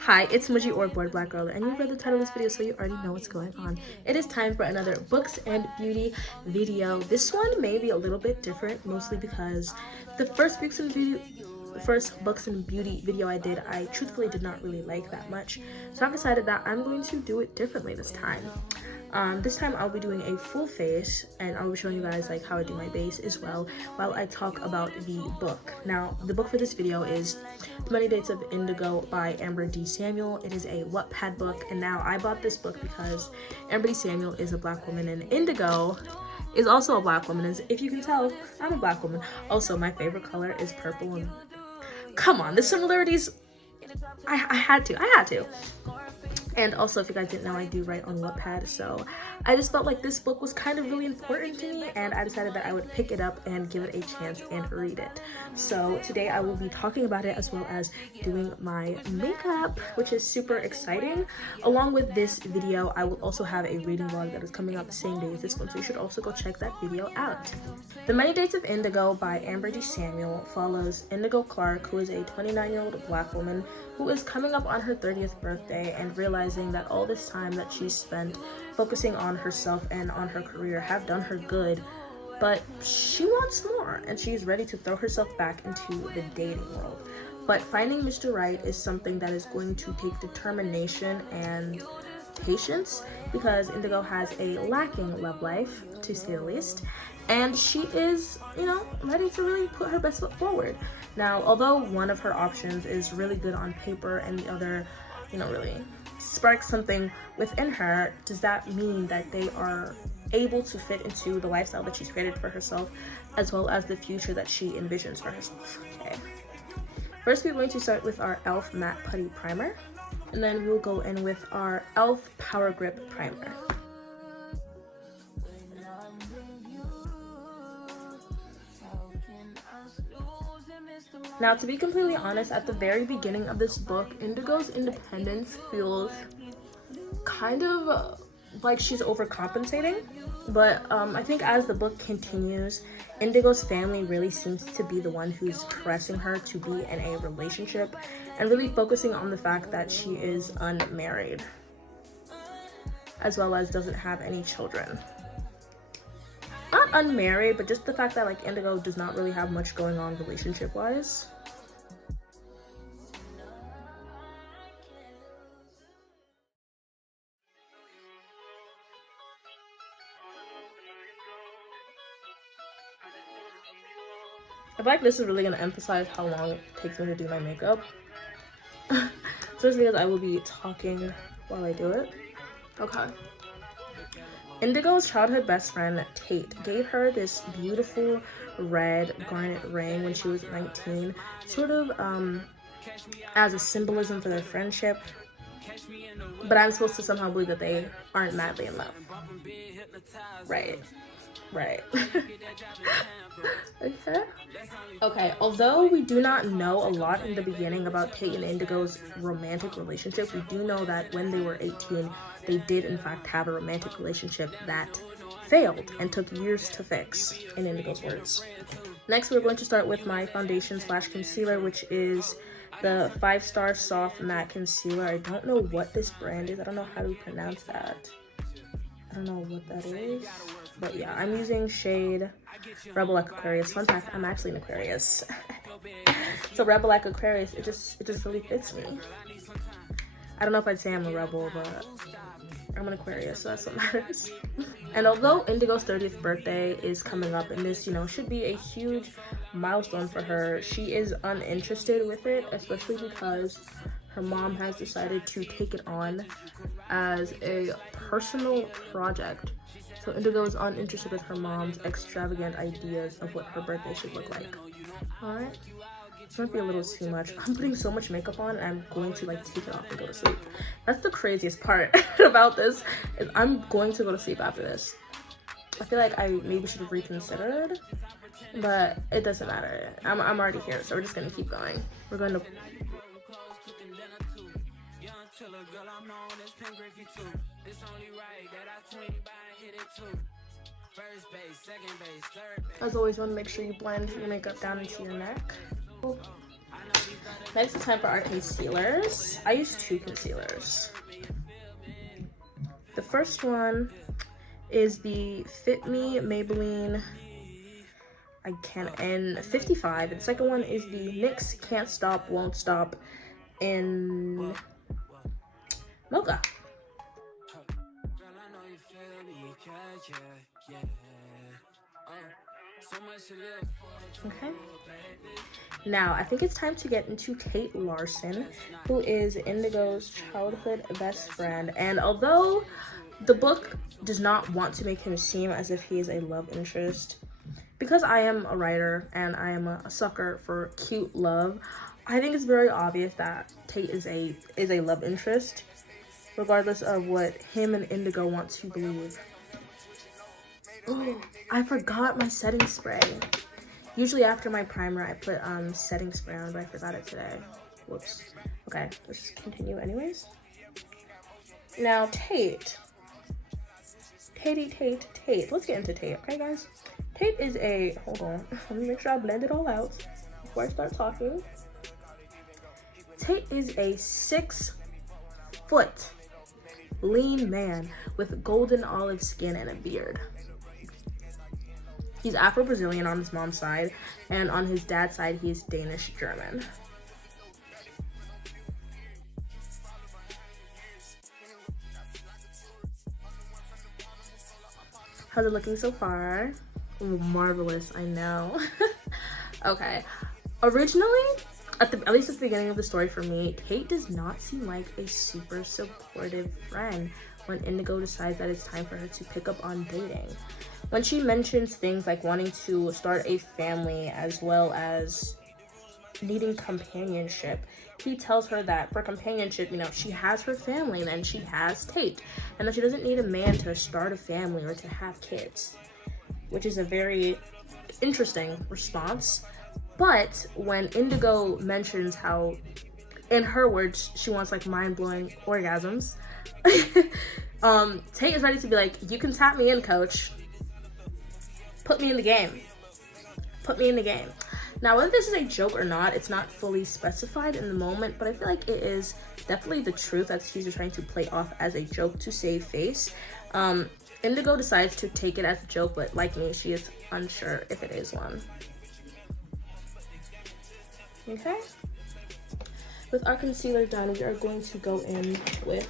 Hi, it's Muji or Bored Black Girl, and you read the title of this video, so you already know what's going on. It is time for another books and beauty video. This one may be a little bit different, mostly because the first books and beauty video I did, I truthfully did not really like that much. So I've decided that I'm going to do it differently this time. This time I'll be doing a full face, and I'll be showing you guys like how I do my base as well while I talk about the book. Now, the book for this video is The Many Dates of Indigo by Amber D. Samuel. It is a Wattpad book, and now I bought this book because Amber D. Samuel is a black woman and Indigo is also a black woman. As if you can tell, I'm a black woman. Also, my favorite color is purple, and come on, the similarities, I had to. And also, if you guys didn't know, I do write on Wattpad, so I just felt like this book was kind of really important to me, and I decided that I would pick it up and give it a chance and read it. So today I will be talking about it as well as doing my makeup, which is super exciting. Along with this video, I will also have a reading vlog that is coming out the same day as this one, so you should also go check that video out. The Many Dates of Indigo by Amber D. Samuel follows Indigo Clark, who is a 29-year-old black woman who is coming up on her 30th birthday and realizing that all this time that she's spent focusing on herself and on her career have done her good, but she wants more and she's ready to throw herself back into the dating world. But finding Mr. Right is something that is going to take determination and patience, because Indigo has a lacking love life, to say the least, and she is, ready to really put her best foot forward. Now, although one of her options is really good on paper and the other, really sparks something within her, does that mean that they are able to fit into the lifestyle that she's created for herself, as well as the future that she envisions for herself? Okay. First, we're going to start with our e.l.f. Matte Putty Primer, and then we'll go in with our e.l.f. Power Grip Primer. Now, to be completely honest, at the very beginning of this book, Indigo's independence feels kind of like she's overcompensating. But I think as the book continues, Indigo's family really seems to be the one who's pressing her to be in a relationship and really focusing on the fact that she is unmarried, as well as doesn't have any children. Not unmarried, but just the fact that like Indigo does not really have much going on relationship wise. I feel like this is really going to emphasize how long it takes me to do my makeup. Especially because I will be talking while I do it. Okay. Indigo's childhood best friend, Tate, gave her this beautiful red garnet ring when she was 19, sort of as a symbolism for their friendship. But I'm supposed to somehow believe that they aren't madly in love. Right. Okay, although we do not know a lot in the beginning about Tate and Indigo's romantic relationship, we do know that when they were 18, they did in fact have a romantic relationship that failed and took years to fix, in Indigo's words. Next, we're going to start with my foundation / concealer, which is the 5-Star Soft Matte Concealer. I don't know what this brand is. I don't know how to pronounce that. I don't know what that is. But yeah, I'm using shade Rebel Like Aquarius. Fun fact, I'm actually an Aquarius. So Rebel Like Aquarius, it just really fits me. I don't know if I'd say I'm a rebel, but I'm an Aquarius, so that's what matters. And although Indigo's 30th birthday is coming up, and this, should be a huge milestone for her, she is uninterested with it, especially because her mom has decided to take it on as a personal project. So Indigo is uninterested with her mom's extravagant ideas of what her birthday should look like. Alright? This might be a little too much. I'm putting so much makeup on and I'm going to take it off and go to sleep. That's the craziest part about this, is I'm going to go to sleep after this. I feel like I maybe should have reconsidered, but it doesn't matter. I'm already here, so we're just gonna keep going. We're going to It's only right that I swing by and hit it As always, you want to make sure you blend your makeup down into your neck. Next, it's time for our concealers. I use 2 concealers. The first one is the Fit Me Maybelline in 55. And the second one is the NYX Can't Stop Won't Stop in Mocha. Okay. Now, I think it's time to get into Tate Larson, who is Indigo's childhood best friend. And although the book does not want to make him seem as if he is a love interest, because I am a writer and I am a sucker for cute love, I think it's very obvious that Tate is a love interest, regardless of what him and Indigo want to believe. Oh, I forgot my setting spray. Usually after my primer, I put setting spray on, but I forgot it today. Whoops. Okay, let's just continue anyways. Now, Tate. Tate. Let's get into Tate, okay, guys? Tate is a, hold on, let me make sure I blend it all out before I start talking. Tate is a 6-foot lean man with golden olive skin and a beard. He's Afro-Brazilian on his mom's side, and on his dad's side, he's Danish-German. How's it looking so far? Ooh, marvelous, I know. Okay, originally, at least at the beginning of the story for me, Tate does not seem like a super supportive friend when Indigo decides that it's time for her to pick up on dating. When she mentions things like wanting to start a family as well as needing companionship, he tells her that for companionship, you know, she has her family and then she has Tate, and that she doesn't need a man to start a family or to have kids, which is a very interesting response. But when Indigo mentions how, in her words, she wants like mind-blowing orgasms, Tate is ready to be like, you can tap me in, coach. Put me in the game. Put me in the game. Now, whether this is a joke or not, it's not fully specified in the moment, but I feel like it is definitely the truth that he's trying to play off as a joke to save face. Indigo decides to take it as a joke, but like me, she is unsure if it is one. Okay? With our concealer done, we are going to go in with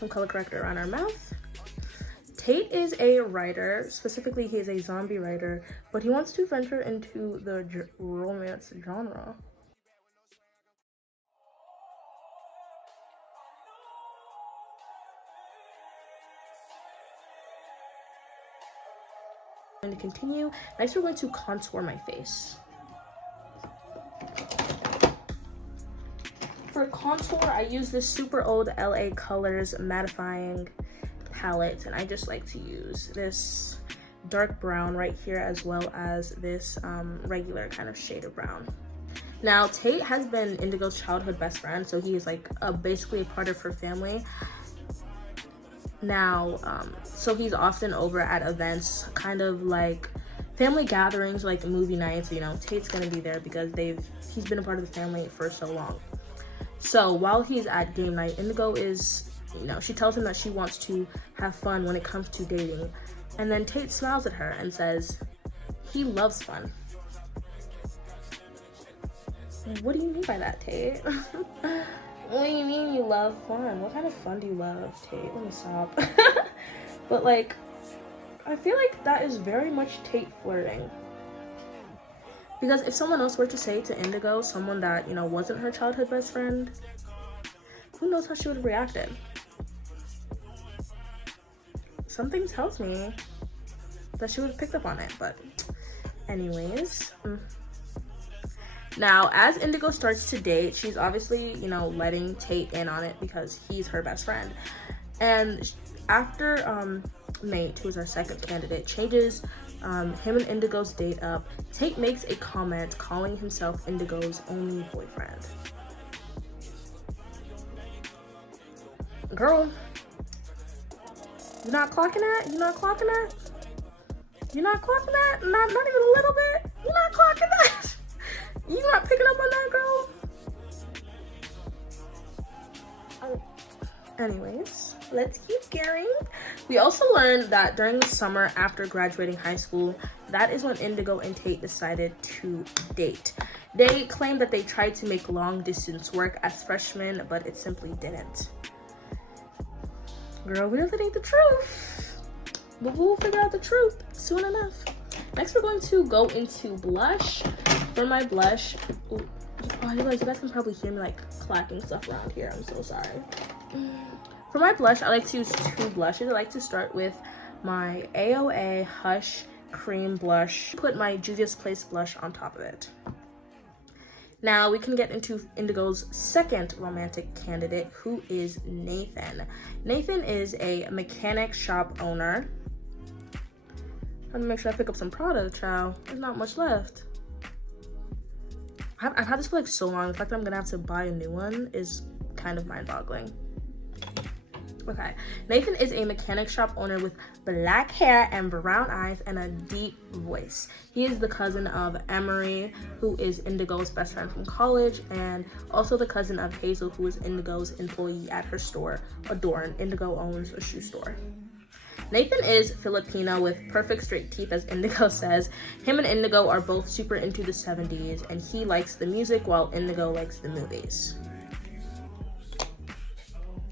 some color corrector around our mouth. Tate is a writer, specifically he is a zombie writer, but he wants to venture into the romance genre. I'm going to continue. Next, we're going to contour my face. For contour, I use this super old LA Colors mattifying palette, and I just like to use this dark brown right here as well as this regular kind of shade of brown. Now, Tate has been Indigo's childhood best friend, so he is like basically a part of her family. Now, so he's often over at events, kind of like family gatherings, like movie nights. You know, Tate's gonna be there because he's been a part of the family for so long. So while he's at game night, Indigo is, you know, she tells him that she wants to have fun when it comes to dating, and then Tate smiles at her and says, he loves fun. What do you mean by that, Tate? What do you mean you love fun? What kind of fun do you love, Tate? Let me stop. But like, I feel like that is very much Tate flirting. Because if someone else were to say to Indigo, someone that, you know, wasn't her childhood best friend, who knows how she would have reacted? Something tells me that she would have picked up on it, but anyways. Now, as Indigo starts to date, she's obviously, you know, letting Tate in on it because he's her best friend. And after Nate, who's our second candidate, changes him and Indigo's date up, Tate makes a comment calling himself Indigo's only boyfriend. Girl, You're not clocking that? You're not clocking that? You're not clocking that? Not even a little bit? You're not clocking that? You not picking up on that, girl? Anyways, let's keep going. We also learned that during the summer after graduating high school, that is when Indigo and Tate decided to date. They claimed that they tried to make long distance work as freshmen, but it simply didn't. Girl, we know that ain't the truth, but we'll figure out the truth soon enough. Next, we're going to go into blush. For my blush, you guys can probably hear me like clapping stuff around here. I'm so sorry. For my blush, I like to use two blushes. I like to start with my AOA Hush Cream Blush. Put my Juvia's Place blush on top of it. Now we can get into Indigo's second romantic candidate, who is Nathan. Nathan is a mechanic shop owner. I'm gonna make sure I pick up some product, child. There's not much left. I've had this for like so long. The fact that I'm gonna have to buy a new one is kind of mind-boggling. Okay, Nathan is a mechanic shop owner with black hair and brown eyes and a deep voice. He is the cousin of Emery, who is Indigo's best friend from college, and also the cousin of Hazel, who is Indigo's employee at her store, Adorn. Indigo owns a shoe store. Nathan is Filipino with perfect straight teeth, as Indigo says. Him and Indigo are both super into the 70s, and he likes the music while Indigo likes the movies.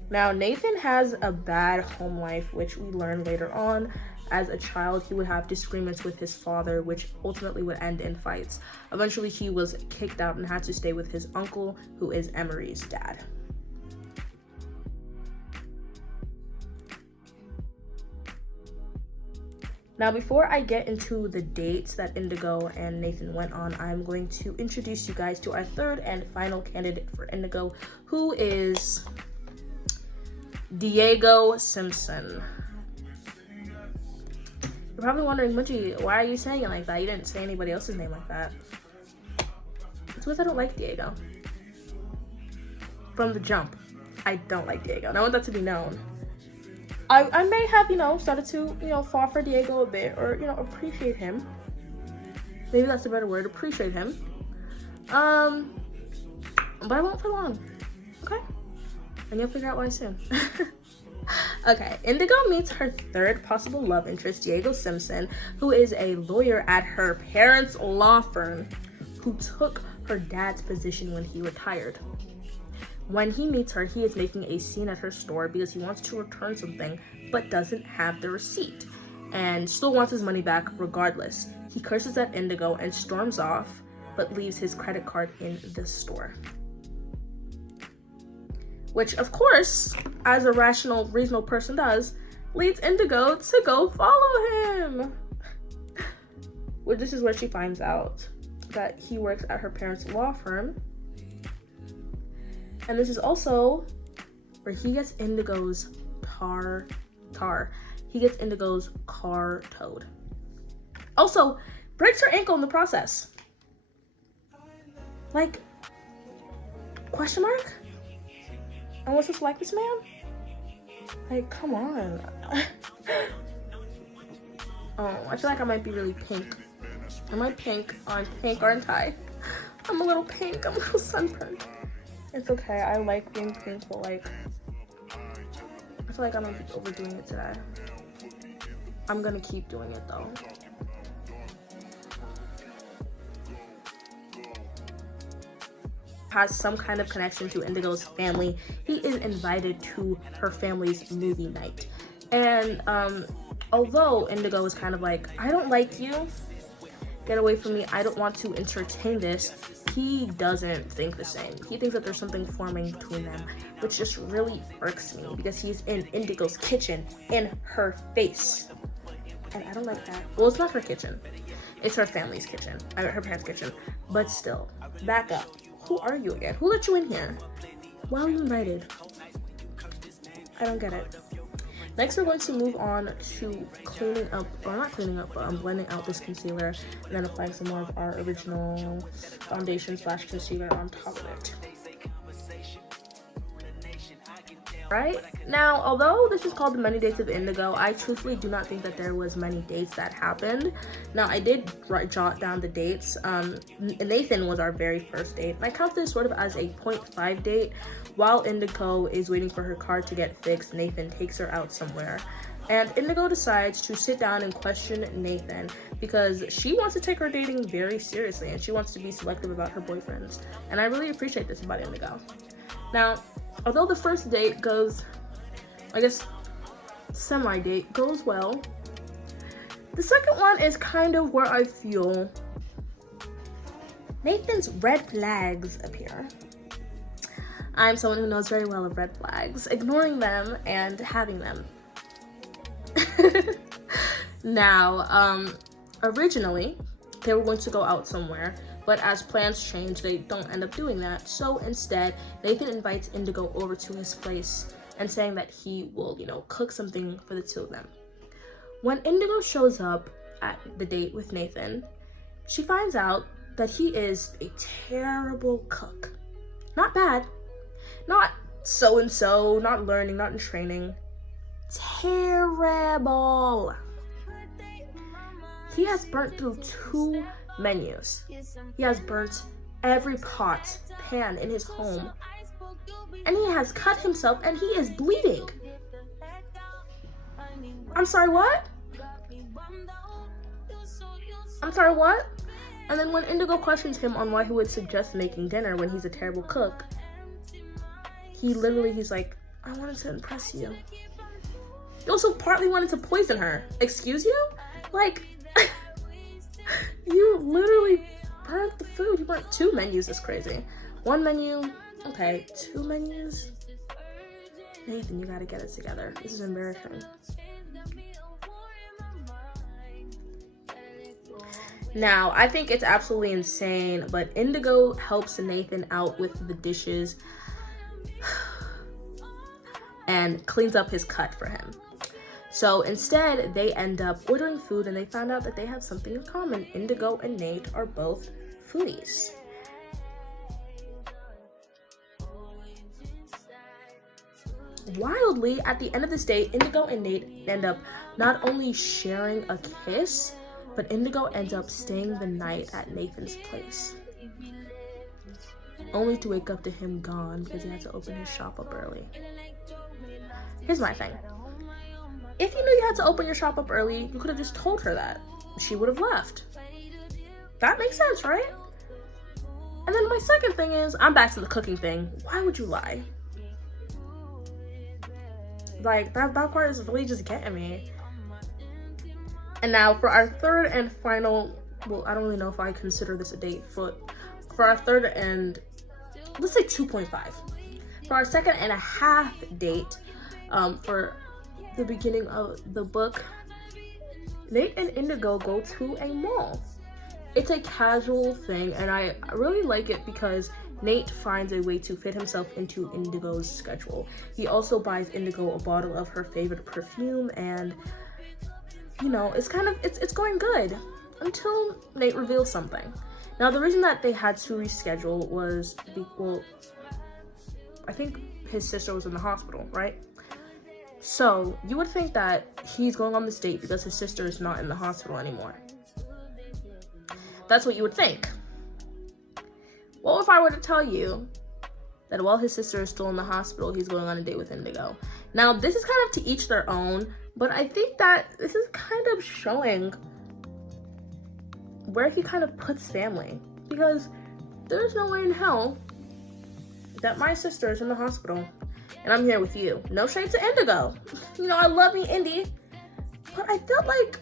Now, Nathan has a bad home life, which we learn later on. As a child, he would have disagreements with his father, which ultimately would end in fights. Eventually, he was kicked out and had to stay with his uncle, who is Emery's dad. Now, before I get into the dates that Indigo and Nathan went on, I'm going to introduce you guys to our third and final candidate for Indigo, who is Diego Simpson. You're probably wondering, Munchie, why are you saying it like that? You didn't say anybody else's name like that. It's because I don't like Diego. From the jump, I don't like Diego. And I want that to be known. I may have, started to, fall for Diego a bit, or, appreciate him. Maybe that's a better word, appreciate him. But I won't for long, okay? And you'll figure out why soon. Okay, Indigo meets her third possible love interest, Diego Simpson, who is a lawyer at her parents' law firm, who took her dad's position when he retired. When he meets her, he is making a scene at her store because he wants to return something, but doesn't have the receipt, and still wants his money back regardless. He curses at Indigo and storms off, but leaves his credit card in the store. Which, of course, as a rational, reasonable person does, leads Indigo to go follow him. Well, this is where she finds out that he works at her parents' law firm. And this is also where he gets Indigo's He gets Indigo's car towed. Also, breaks her ankle in the process. Like, question mark? And what's this like this man? Like, come on. Oh, I feel like I might be really pink. Am I pink? Oh, I'm pink, aren't I? I'm a little pink. I'm a little sunburned. It's okay. I like being pink, but like, I feel like I might be overdoing it today. I'm gonna keep doing it though. Has some kind of connection to Indigo's family. He is invited to her family's movie night. And although Indigo is kind of like, I don't like you, get away from me, I don't want to entertain this, he doesn't think the same. He thinks that there's something forming between them, which just really irks me because he's in Indigo's kitchen in her face. And I don't like that. Well, it's not her kitchen. It's her family's kitchen. I mean, her parents' kitchen. But still, back up. Who are you again? Who let you in here? Why are you invited? I don't get it. Next, we're going to move on to cleaning up, or not cleaning up, but I'm blending out this concealer and then applying some more of our original foundation / concealer on top of it. right? Now, although this is called the many dates of Indigo, I truthfully do not think that there was many dates that happened. Now, I did jot down the dates. Nathan was our very first date. I count this sort of as a 0.5 date. While Indigo is waiting for her car to get fixed, Nathan takes her out somewhere. And Indigo decides to sit down and question Nathan because she wants to take her dating very seriously and she wants to be selective about her boyfriends. And I really appreciate this about Indigo. Now, although the first date goes, I guess, semi-date goes well, the second one is kind of where I feel Nathan's red flags appear. I'm someone who knows very well of red flags, ignoring them and having them. Now, originally, they were going to go out somewhere, but as plans change, they don't end up doing that. So instead, Nathan invites Indigo over to his place and saying that he will, cook something for the two of them. When Indigo shows up at the date with Nathan, she finds out that he is a terrible cook. Not bad, not so-and-so, not learning, not in training. Terrible. He has burnt through 2 menus. He has burnt every pot, pan in his home. And he has cut himself and he is bleeding. I'm sorry, what? I'm sorry, what? And then when Indigo questions him on why he would suggest making dinner when he's a terrible cook, he's like, I wanted to impress you. He also partly wanted to poison her. Excuse you? Like, you literally burnt the food. You burnt 2 menus. That's crazy. 1 menu, okay. 2 menus? Nathan, you gotta get it together. This is embarrassing. Now, I think it's absolutely insane, but Indigo helps Nathan out with the dishes and cleans up his cut for him. So instead, they end up ordering food and they found out that they have something in common. Indigo and Nate are both foodies. Wildly, at the end of this date, Indigo and Nate end up not only sharing a kiss, but Indigo ends up staying the night at Nathan's place. Only to wake up to him gone because he had to open his shop up early. Here's my thing. If you knew you had to open your shop up early, you could have just told her that. She would have left. That makes sense, right? And then my second thing is, I'm back to the cooking thing. Why would you lie? Like, that part is really just getting me. And now for our third and final, well, I don't really know if I consider this a date, but for our third and, let's say 2.5. For our 2.5 date, for the beginning of the book, Nate and Indigo go to a mall. It's a casual thing, and I really like it because Nate finds a way to fit himself into Indigo's schedule. He also buys Indigo a bottle of her favorite perfume, and it's going good until Nate reveals something. Now, the reason that they had to reschedule was, I think his sister was in the hospital, right? So you would think that he's going on this date because his sister is not in the hospital anymore. That's what you would think. Well, if I were to tell you that while his sister is still in the hospital, he's going on a date with Indigo. Now, this is kind of to each their own, but I think that this is kind of showing where he kind of puts family. Because there's no way in hell that my sister is in the hospital and I'm here with you. No shade to Indigo. I love me Indy. But I felt like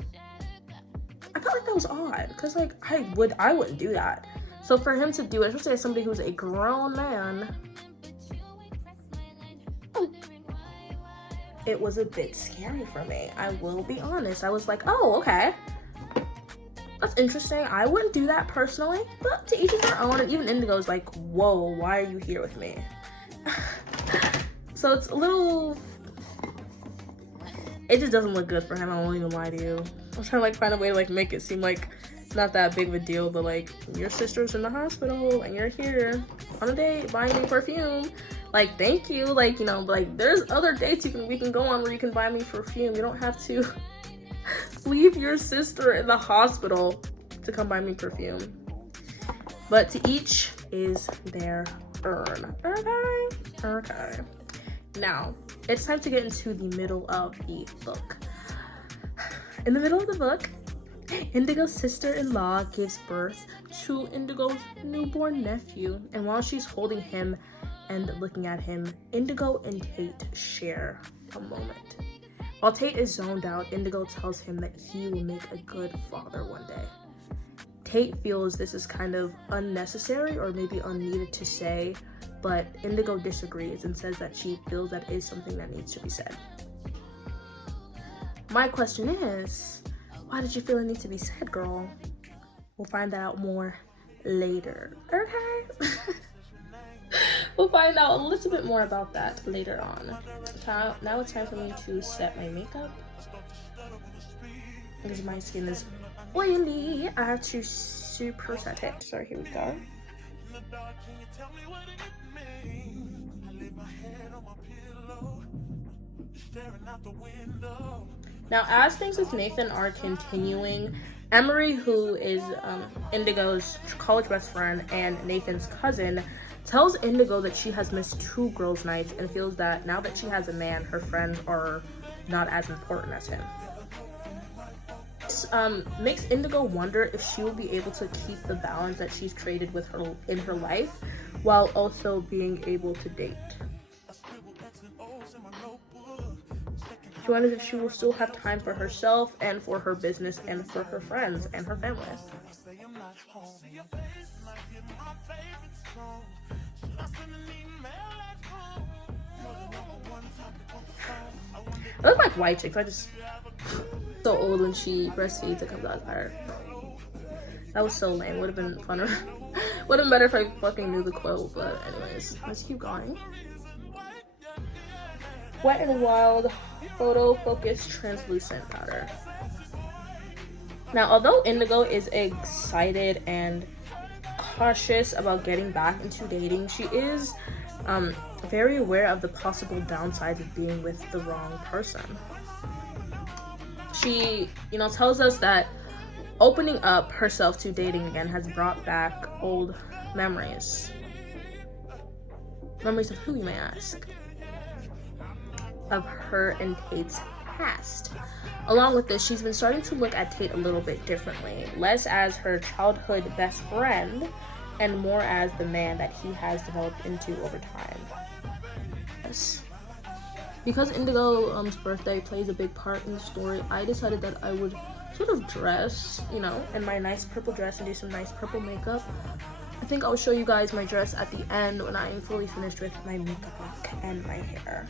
that was odd. Because I wouldn't do that. So for him to do it, especially as somebody who's a grown man, it was a bit scary for me. I will be honest. I was like, oh, okay. That's interesting. I wouldn't do that personally, but to each his their own. And even Indigo's like, whoa, why are you here with me? So it's a little, it just doesn't look good for him. I won't even lie to you. I'm trying to find a way to make it seem like not that big of a deal, but your sister's in the hospital and you're here on a date buying me perfume. Like, thank you. Like, you know, like, there's other dates we can go on where you can buy me perfume. You don't have to leave your sister in the hospital to come buy me perfume. But to each is their own. Okay. Now, it's time to get into the middle of the book. In the middle of the book, Indigo's sister-in-law gives birth to Indigo's newborn nephew, and while she's holding him and looking at him, Indigo and Tate share a moment. While Tate is zoned out, Indigo tells him that he will make a good father one day. Tate feels this is kind of unnecessary or maybe unneeded to say, but Indigo disagrees and says that she feels that is something that needs to be said. My question is, why did you feel it need to be said, girl? We'll find that out more later, okay? We'll find out a little bit more about that later on. Now it's time for me to set my makeup because my skin is oily. I have to super set it. So here we go. Now, as things with Nathan are continuing, Emery, who is Indigo's college best friend and Nathan's cousin, tells Indigo that she has missed 2 girls' nights and feels that now that she has a man, her friends are not as important as him. This makes Indigo wonder if she will be able to keep the balance that she's created with her in her life while also being able to date. She wonders if she will still have time for herself and for her business and for her friends and her family. I look like white chicks. I just so old when she breastfeeds, it comes out of her. That was so lame. Would have been funner. Would have been better if I fucking knew the quote. But anyways, let's keep going. Wet and Wild Photo Focus Translucent Powder. Now, although Indigo is excited and cautious about getting back into dating, she is very aware of the possible downsides of being with the wrong person. She, tells us that opening up herself to dating again has brought back old memories. Memories of who, you may ask? Of her and Tate's past. Along with this, she's been starting to look at Tate a little bit differently, less as her childhood best friend and more as the man that he has developed into over time. Yes. Because Indigo's birthday plays a big part in the story, I decided that I would sort of dress, in my nice purple dress and do some nice purple makeup. I think I'll show you guys my dress at the end when I am fully finished with my makeup look and my hair.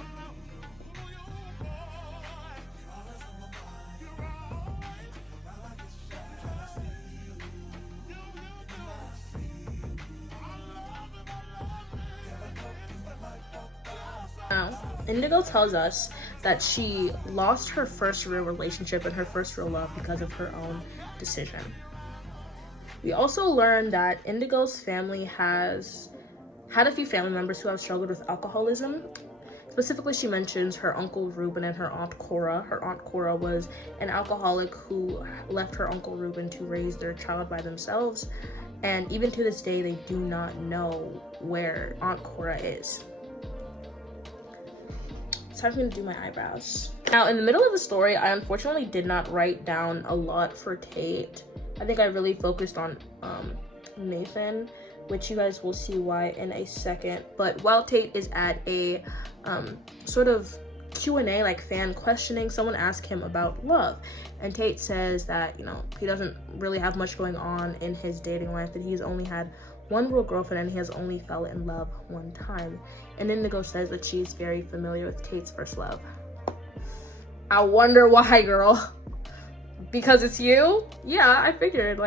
Now, Indigo tells us that she lost her first real relationship and her first real love because of her own decision. We also learned that Indigo's family has had a few family members who have struggled with alcoholism. Specifically, she mentions her uncle Ruben and her aunt Cora. Her aunt Cora was an alcoholic who left her uncle Ruben to raise their child by themselves. And even to this day, they do not know where Aunt Cora is. It's time for me to do my eyebrows. Now, in the middle of the story, I unfortunately did not write down a lot for Tate. I think I really focused on Nathan, which you guys will see why in a second. But while Tate is at a sort of Q&A, like fan questioning, someone asked him about love. And Tate says that, he doesn't really have much going on in his dating life, that he's only had one real girlfriend and he has only fell in love one time. And Indigo says that she's very familiar with Tate's first love. I wonder why, girl. Because it's you? Yeah, I figured,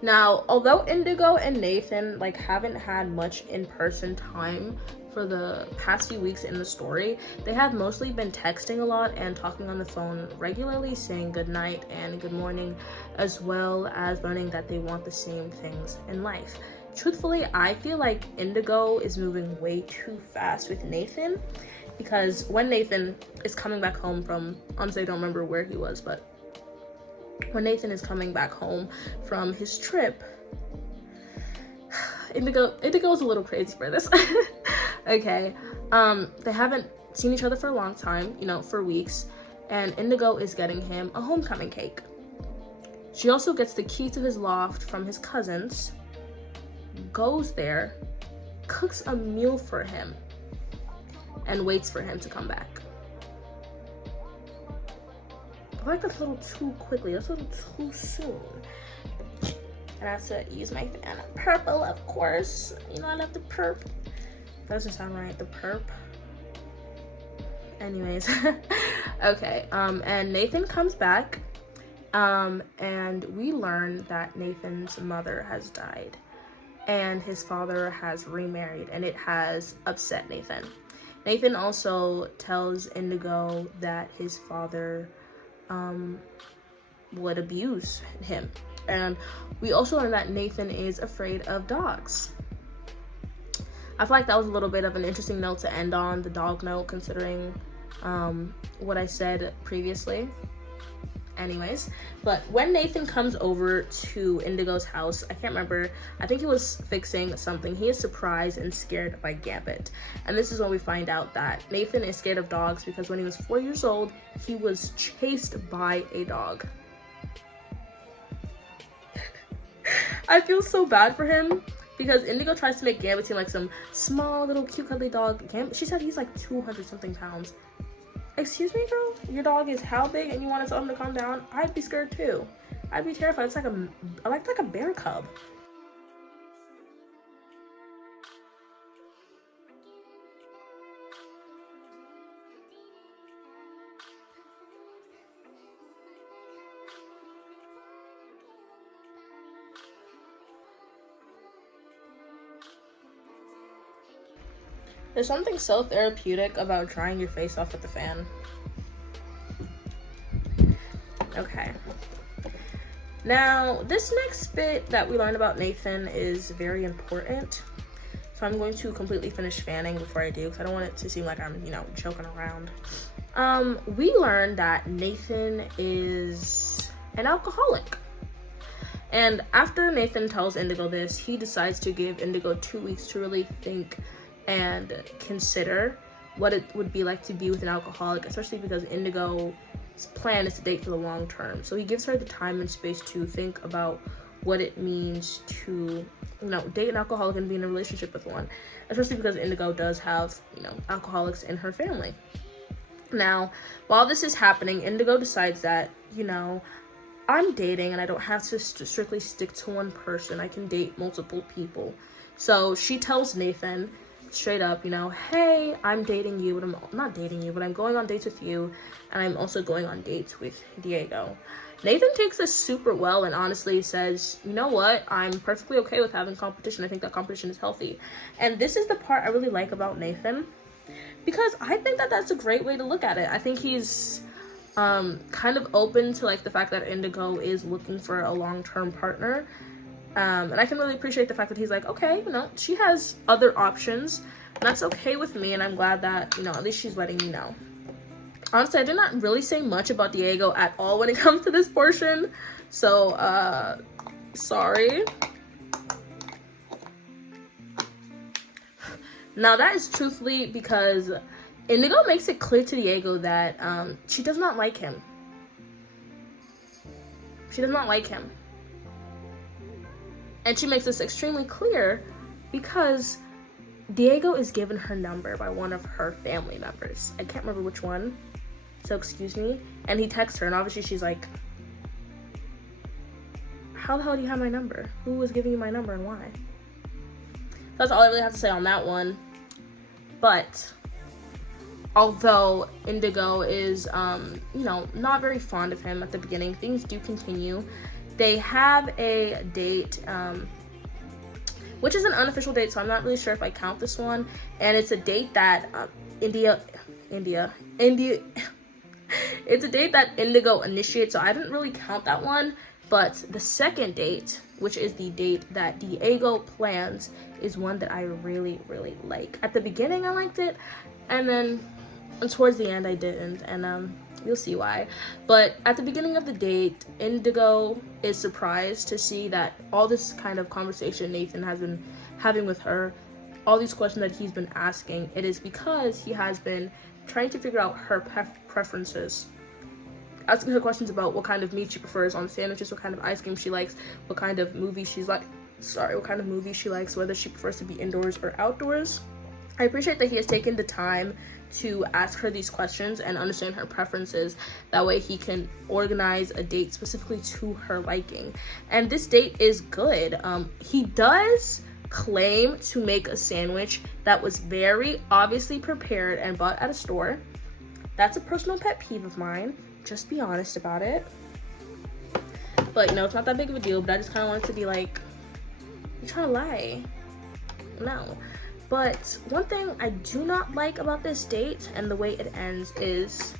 Now, although Indigo and Nathan haven't had much in-person time for the past few weeks in the story, they have mostly been texting a lot and talking on the phone regularly, saying good night and good morning, as well as learning that they want the same things in life. Truthfully, I feel like Indigo is moving way too fast with Nathan, because when Nathan is coming back home from, honestly I don't remember where he was, but when Nathan is coming back home from his trip, Indigo's a little crazy for this. Okay, they haven't seen each other for a long time, you know, for weeks, and Indigo is getting him a homecoming cake. She also gets the key to his loft from his cousins, goes there, cooks a meal for him, and waits for him to come back. I like that's a little too quickly, that's a little too soon. And I have to use my fan. Purple, of course. You know I love the perp. That doesn't sound right, the perp. Anyways, okay, and Nathan comes back, and we learn that Nathan's mother has died, and his father has remarried, and it has upset Nathan. Nathan also tells Indigo that his father would abuse him. And we also learn that Nathan is afraid of dogs. I feel like that was a little bit of an interesting note to end on, the dog note, considering what I said previously. Anyways, but when Nathan comes over to Indigo's house, I can't remember, I think he was fixing something, he is surprised and scared by Gambit. And this is when we find out that Nathan is scared of dogs because when he was 4 years old, he was chased by a dog. I feel so bad for him because Indigo tries to make Gambit seem like some small little cute cuddly dog. She said he's like 200 something pounds. Excuse me, girl? Your dog is how big and you want to tell him to calm down? I'd be scared too. I'd be terrified. It's like a bear cub. There's something so therapeutic about drying your face off with the fan. Okay. Now, this next bit that we learned about Nathan is very important. So I'm going to completely finish fanning before I do, because I don't want it to seem like I'm, joking around. We learned that Nathan is an alcoholic. And after Nathan tells Indigo this, he decides to give Indigo 2 weeks to really think and consider what it would be like to be with an alcoholic, especially because Indigo's plan is to date for the long term. So he gives her the time and space to think about what it means to, date an alcoholic and be in a relationship with one, especially because Indigo does have, alcoholics in her family. Now, while this is happening, Indigo decides that, I'm dating and I don't have to strictly stick to one person. I can date multiple people. So she tells Nathan straight up, hey, I'm dating you, but I'm not dating you, but I'm going on dates with you, and I'm also going on dates with Diego. Nathan takes this super well and honestly says, you know what, I'm perfectly okay with having competition. I think that competition is healthy. And this is the part I really like about Nathan, because I think that that's a great way to look at it. I think he's kind of open to the fact that Indigo is looking for a long-term partner. And I can really appreciate the fact that he's like, okay, she has other options, and that's okay with me, and I'm glad that, at least she's letting me know. Honestly, I did not really say much about Diego at all when it comes to this portion, so, sorry. Now, that is truthfully because Indigo makes it clear to Diego that, she does not like him. She does not like him. And she makes this extremely clear because Diego is given her number by one of her family members. I can't remember which one, so excuse me. And he texts her, and obviously she's like, how the hell do you have my number? Who was giving you my number and why? That's all I really have to say on that one. But although Indigo is, not very fond of him at the beginning, things do continue. They have a date which is an unofficial date, so I'm not really sure if I count this one. And it's a date that India it's a date that Indigo initiates, so I didn't really count that one. But the second date, which is the date that Diego plans, is one that I really, really like. At the beginning, I liked it, and then towards the end, I didn't, and you'll see why. But at the beginning of the date, Indigo is surprised to see that all this kind of conversation Nathan has been having with her, all these questions that he's been asking, it is because he has been trying to figure out her preferences, asking her questions about what kind of meat she prefers on sandwiches, what kind of ice cream she likes, what kind of movie she likes, whether she prefers to be indoors or outdoors. I appreciate that he has taken the time to ask her these questions and understand her preferences. That way he can organize a date specifically to her liking. And this date is good. He does claim to make a sandwich that was very obviously prepared and bought at a store. That's a personal pet peeve of mine. Just be honest about it. But you know, it's not that big of a deal, but I just kind of wanted to be like, you're trying to lie. No. But one thing I do not like about this date and the way it ends is,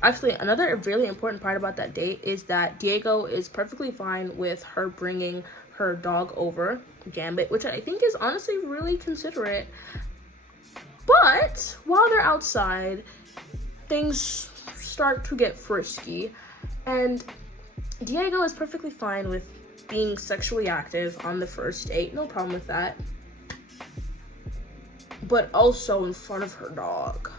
actually another really important part about that date is that Diego is perfectly fine with her bringing her dog over, Gambit, which I think is honestly really considerate. But while they're outside, things start to get frisky, and Diego is perfectly fine with being sexually active on the first date, no problem with that, but also in front of her dog.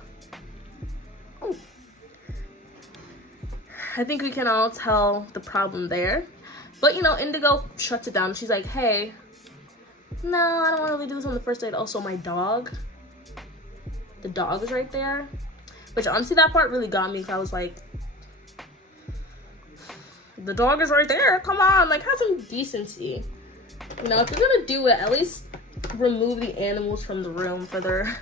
I think we can all tell the problem there. But you know, Indigo shuts it down. She's like, hey, no, I don't want to really do this on the first date. Also, the dog is right there. Which honestly, that part really got me, because I was like, the dog is right there, come on, like, have some decency. You know, if you're gonna do it, at least remove the animals from the room for their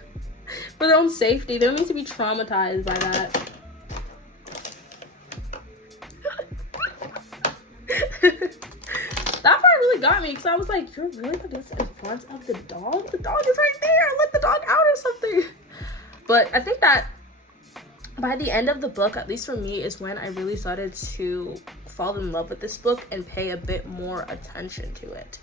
own safety. They don't need to be traumatized by that. That part really got me, because I was like, you're really gonna do this in front of the dog? The dog is right there, let the dog out or something. But I think that by the end of the book, at least for me, is when I really started to fall in love with this book and pay a bit more attention to it.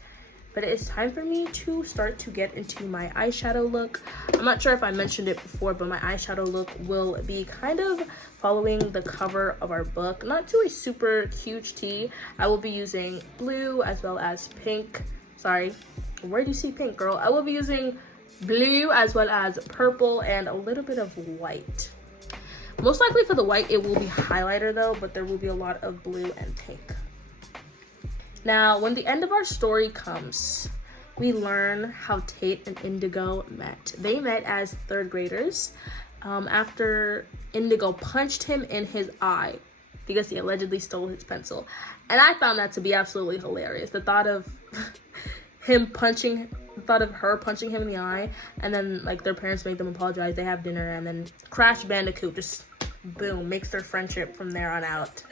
But it is time for me to start to get into my eyeshadow look. I'm not sure if I mentioned it before, but my eyeshadow look will be kind of following the cover of our book. Not to a super huge T. I will be using blue as well as pink. Sorry, where do you see pink, girl? I will be using blue as well as purple and a little bit of white. Most likely for the white, it will be highlighter though, but there will be a lot of blue and pink. Now, when the end of our story comes, we learn how Tate and Indigo met. They met as third graders after Indigo punched him in his eye because he allegedly stole his pencil. And I found that to be absolutely hilarious. The thought of her punching him in the eye, and then like their parents make them apologize, they have dinner, and then Crash Bandicoot just boom makes their friendship from there on out.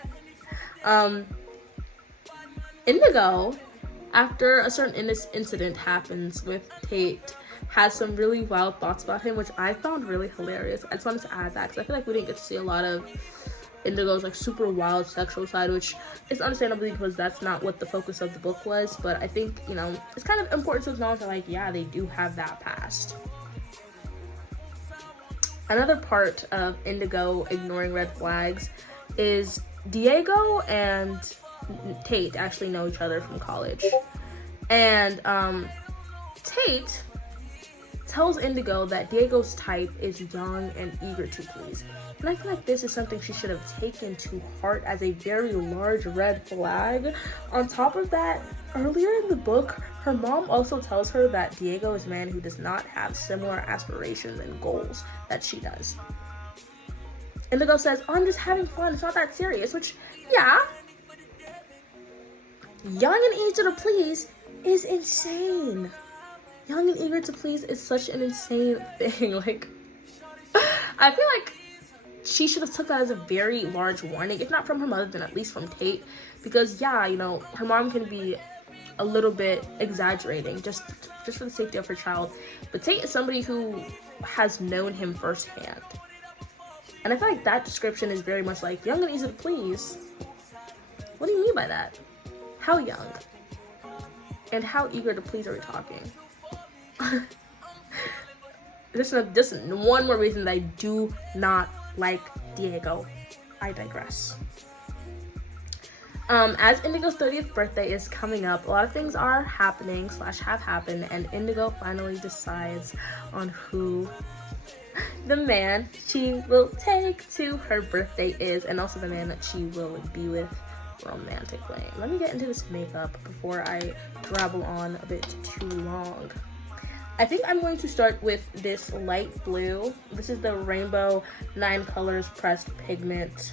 Indigo, after a certain incident happens with Tate, has some really wild thoughts about him, which I found really hilarious. I just wanted to add that because I feel like we didn't get to see a lot of Indigo's like super wild sexual side, which is understandable because that's not what the focus of the book was. But I think, you know, it's kind of important to acknowledge that, like, yeah, they do have that past. Another part of Indigo ignoring red flags is Diego and Tate actually know each other from college. And Tate tells Indigo that Diego's type is young and eager to please. And I feel like this is something she should have taken to heart as a very large red flag. On top of that, earlier in the book, her mom also tells her that Diego is a man who does not have similar aspirations and goals that she does. Indigo says, oh, I'm just having fun, it's not that serious, which, yeah. Young and eager to please is insane. Young and eager to please is such an insane thing. Like, I feel like she should have took that as a very large warning, if not from her mother, then at least from Tate. Because, yeah, you know, her mom can be a little bit exaggerating just for the safety of her child. But Tate is somebody who has known him firsthand. And I feel like that description is very much like young and easy to please. What do you mean by that? How young? And how eager to please are we talking? Just one more reason that I do not like Diego. I digress. As Indigo's 30th birthday is coming up, a lot of things are happening / have happened, and Indigo finally decides on who the man she will take to her birthday is, and also the man that she will be with romantically. Let me get into this makeup before I drabble on a bit too long. I think I'm going to start with this light blue. This is the Rainbow 9 Colors Pressed Pigment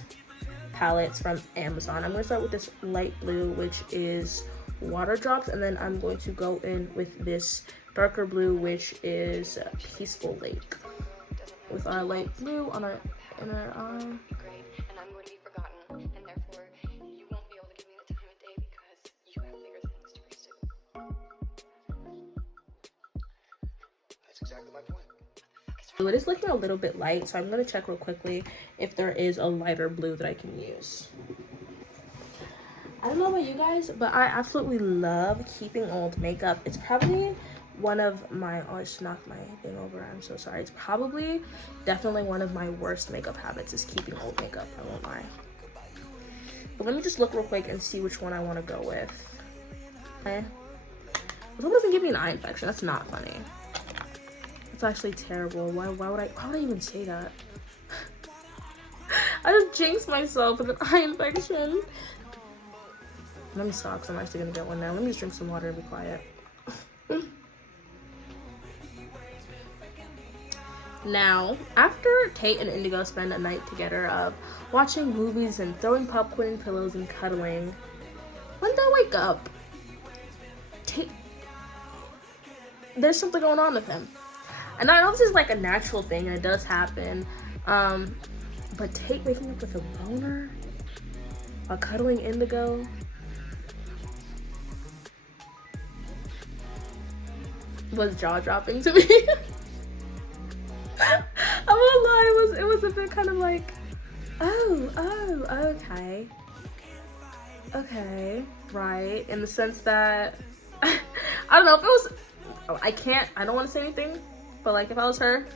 palettes from Amazon. I'm going to start with this light blue, which is Water Drops, and then I'm going to go in with this darker blue, which is Peaceful Lake. With our light blue on our inner eye. Great, and I'm going to be forgotten, and therefore you won't be able to give me the time of day because you have bigger things to pursue. That's exactly my point. It is looking a little bit light, so I'm going to check real quickly if there is a lighter blue that I can use. I don't know about you guys, but I absolutely love keeping old makeup. It's probably one of my, oh, I just knocked my thing over, I'm so sorry. It's probably definitely one of my worst makeup habits is keeping old makeup, I won't lie. But let me just look real quick and see which one I want to go with. Okay. It doesn't give me an eye infection. That's not funny. That's actually terrible. Why would I even say that? I just jinxed myself with an eye infection. Let me stop because I'm actually gonna get one now. Let me just drink some water and be quiet. Now, after Tate and Indigo spend a night together of watching movies and throwing popcorn in pillows and cuddling, when they wake up, Tate, there's something going on with him. And I know this is like a natural thing and it does happen, but Tate waking up with a boner, a cuddling Indigo, was jaw-dropping to me. I won't lie, it was a bit kind of like, oh, okay, right, in the sense that, I don't know if it was, I don't want to say anything, but like if I was her,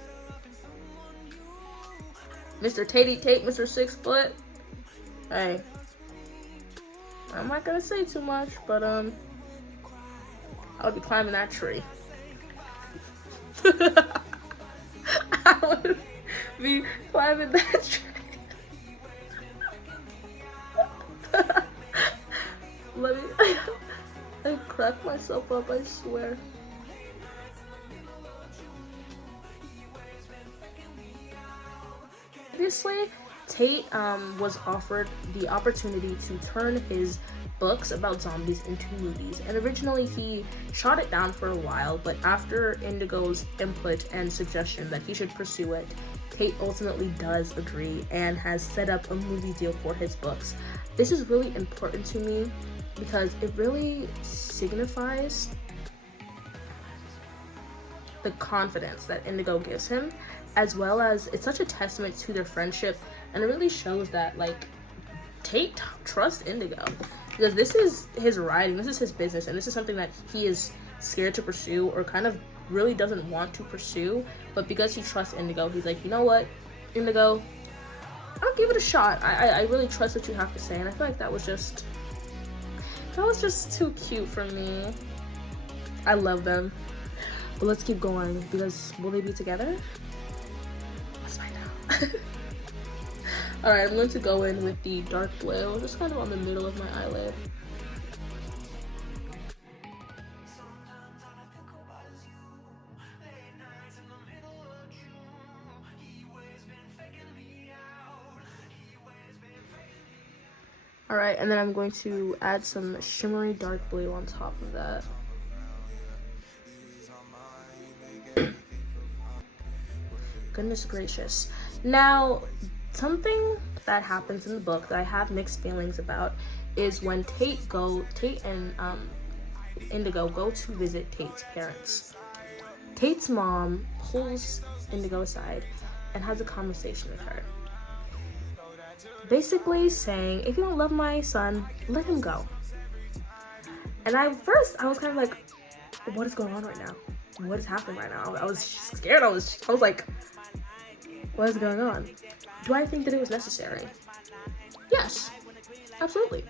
Mr. Tate, Mr. 6 foot, hey, I'm not gonna say too much, but I would be climbing that tree. I would be climbing that tree. Let me, I cracked myself up, I swear. Previously, Tate was offered the opportunity to turn his books about zombies into movies, and originally he shot it down for a while, but after Indigo's input and suggestion that he should pursue it, Tate ultimately does agree and has set up a movie deal for his books. This is really important to me because it really signifies the confidence that Indigo gives him, as well as it's such a testament to their friendship, and it really shows that like Tate trusts Indigo. Because this is his writing, this is his business, and this is something that he is scared to pursue or kind of really doesn't want to pursue. But because he trusts Indigo, he's like, you know what, Indigo, I'll give it a shot. I really trust what you have to say, and I feel like that was just too cute for me. I love them. But let's keep going, because will they be together? Let's find out. Alright, I'm going to go in with the dark blue, just kind of on the middle of my eyelid. Alright, and then I'm going to add some shimmery dark blue on top of that. Goodness gracious. Now, something that happens in the book that I have mixed feelings about is when Tate and Indigo go to visit Tate's parents. Tate's mom pulls Indigo aside and has a conversation with her, basically saying, if you don't love my son, let him go. And I was kind of like, what is going on right now? What is happening right now? I was scared. I was like, what is going on? Do I think that it was necessary? Yes, absolutely.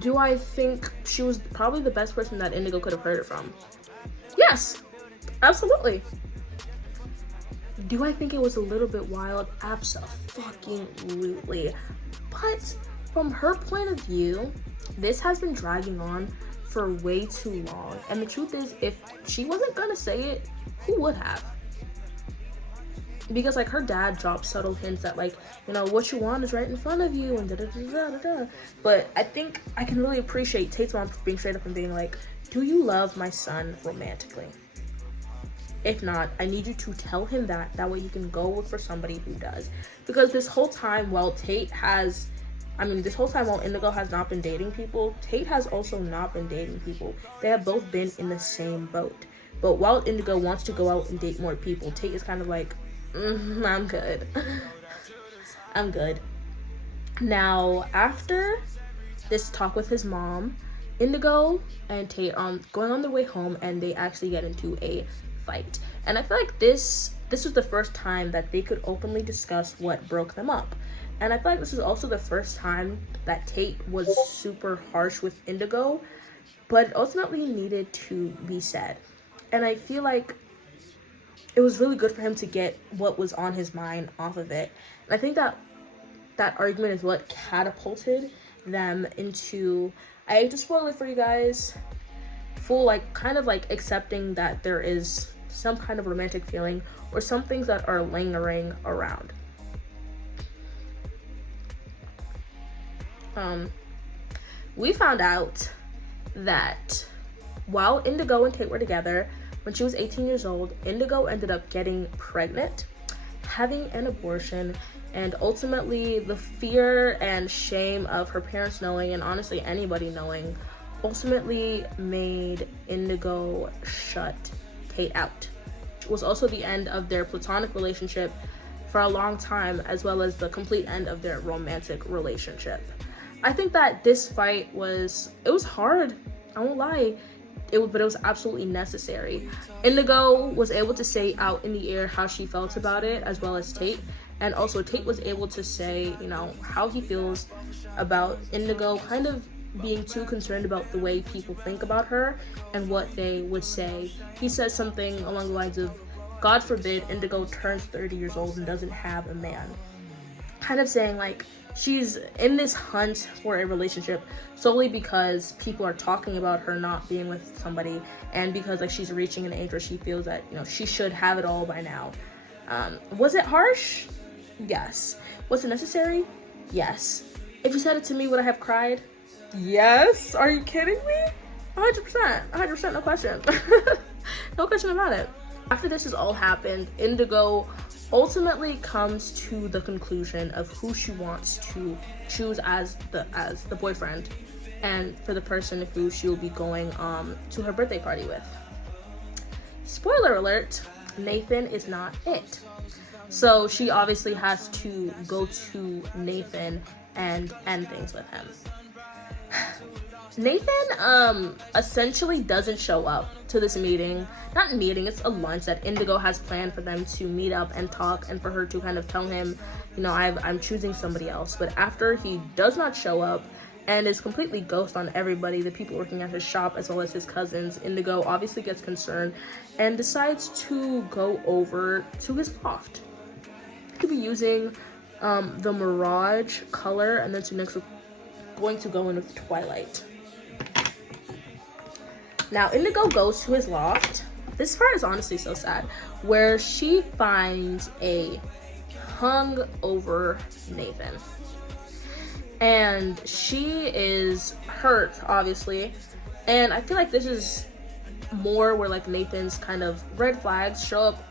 Do I think she was probably the best person that Indigo could have heard it from? Yes, absolutely. Do I think it was a little bit wild? Abso-fucking-lutely. But from her point of view, this has been dragging on for way too long. And the truth is, if she wasn't gonna say it, who would have? Because like her dad dropped subtle hints that like, you know, what you want is right in front of you and da da da da da da. But I think I can really appreciate Tate's mom being straight up and being like, do you love my son romantically? If not, I need you to tell him that. That way you can go look for somebody who does. Because this whole time while this whole time while Indigo has not been dating people, Tate has also not been dating people. They have both been in the same boat. But while Indigo wants to go out and date more people, Tate is kind of like, I'm good. I'm good. Now, after this talk with his mom, Indigo and Tate are going on their way home, and they actually get into a fight. And I feel like this was the first time that they could openly discuss what broke them up. And I feel like this is also the first time that Tate was super harsh with Indigo, but it ultimately needed to be said. And I feel like it was really good for him to get what was on his mind off of it. And I think that argument is what catapulted them into, I hate to spoil it for you guys, full like kind of like accepting that there is some kind of romantic feeling or some things that are lingering around. We found out that while Indigo and Tate were together, when she was 18 years old, Indigo ended up getting pregnant, having an abortion, and ultimately the fear and shame of her parents knowing, and honestly anybody knowing, ultimately made Indigo shut Tate out. It was also the end of their platonic relationship for a long time, as well as the complete end of their romantic relationship. I think that this fight was hard, I won't lie, but it was absolutely necessary. Indigo was able to say out in the air how she felt about it, as well as Tate, and also Tate was able to say, you know, how he feels about Indigo kind of being too concerned about the way people think about her and what they would say. He says something along the lines of, God forbid Indigo turns 30 years old and doesn't have a man. Kind of saying like, she's in this hunt for a relationship solely because people are talking about her not being with somebody, and because like she's reaching an age where she feels that, you know, she should have it all by now. Was it harsh? Yes. Was it necessary? Yes. If you said it to me, would I have cried? Yes. Are you kidding me? 100%, no question. No question about it. After this has all happened, Indigo ultimately comes to the conclusion of who she wants to choose as the boyfriend, and for the person who she will be going to her birthday party with. Spoiler alert, Nathan is not it. So she obviously has to go to Nathan and end things with him. Nathan essentially doesn't show up to this meeting. Not meeting, it's a lunch that Indigo has planned for them to meet up and talk, and for her to kind of tell him, you know, I'm choosing somebody else. But after he does not show up and is completely ghost on everybody, the people working at his shop as well as his cousins, Indigo obviously gets concerned and decides to go over to his loft. He could be using the Mirage color, and then next we're going to go in with Twilight. Now, Indigo goes to his loft. This part is honestly so sad, where she finds a hungover Nathan. And she is hurt, obviously. And I feel like this is more where like Nathan's kind of red flags show up,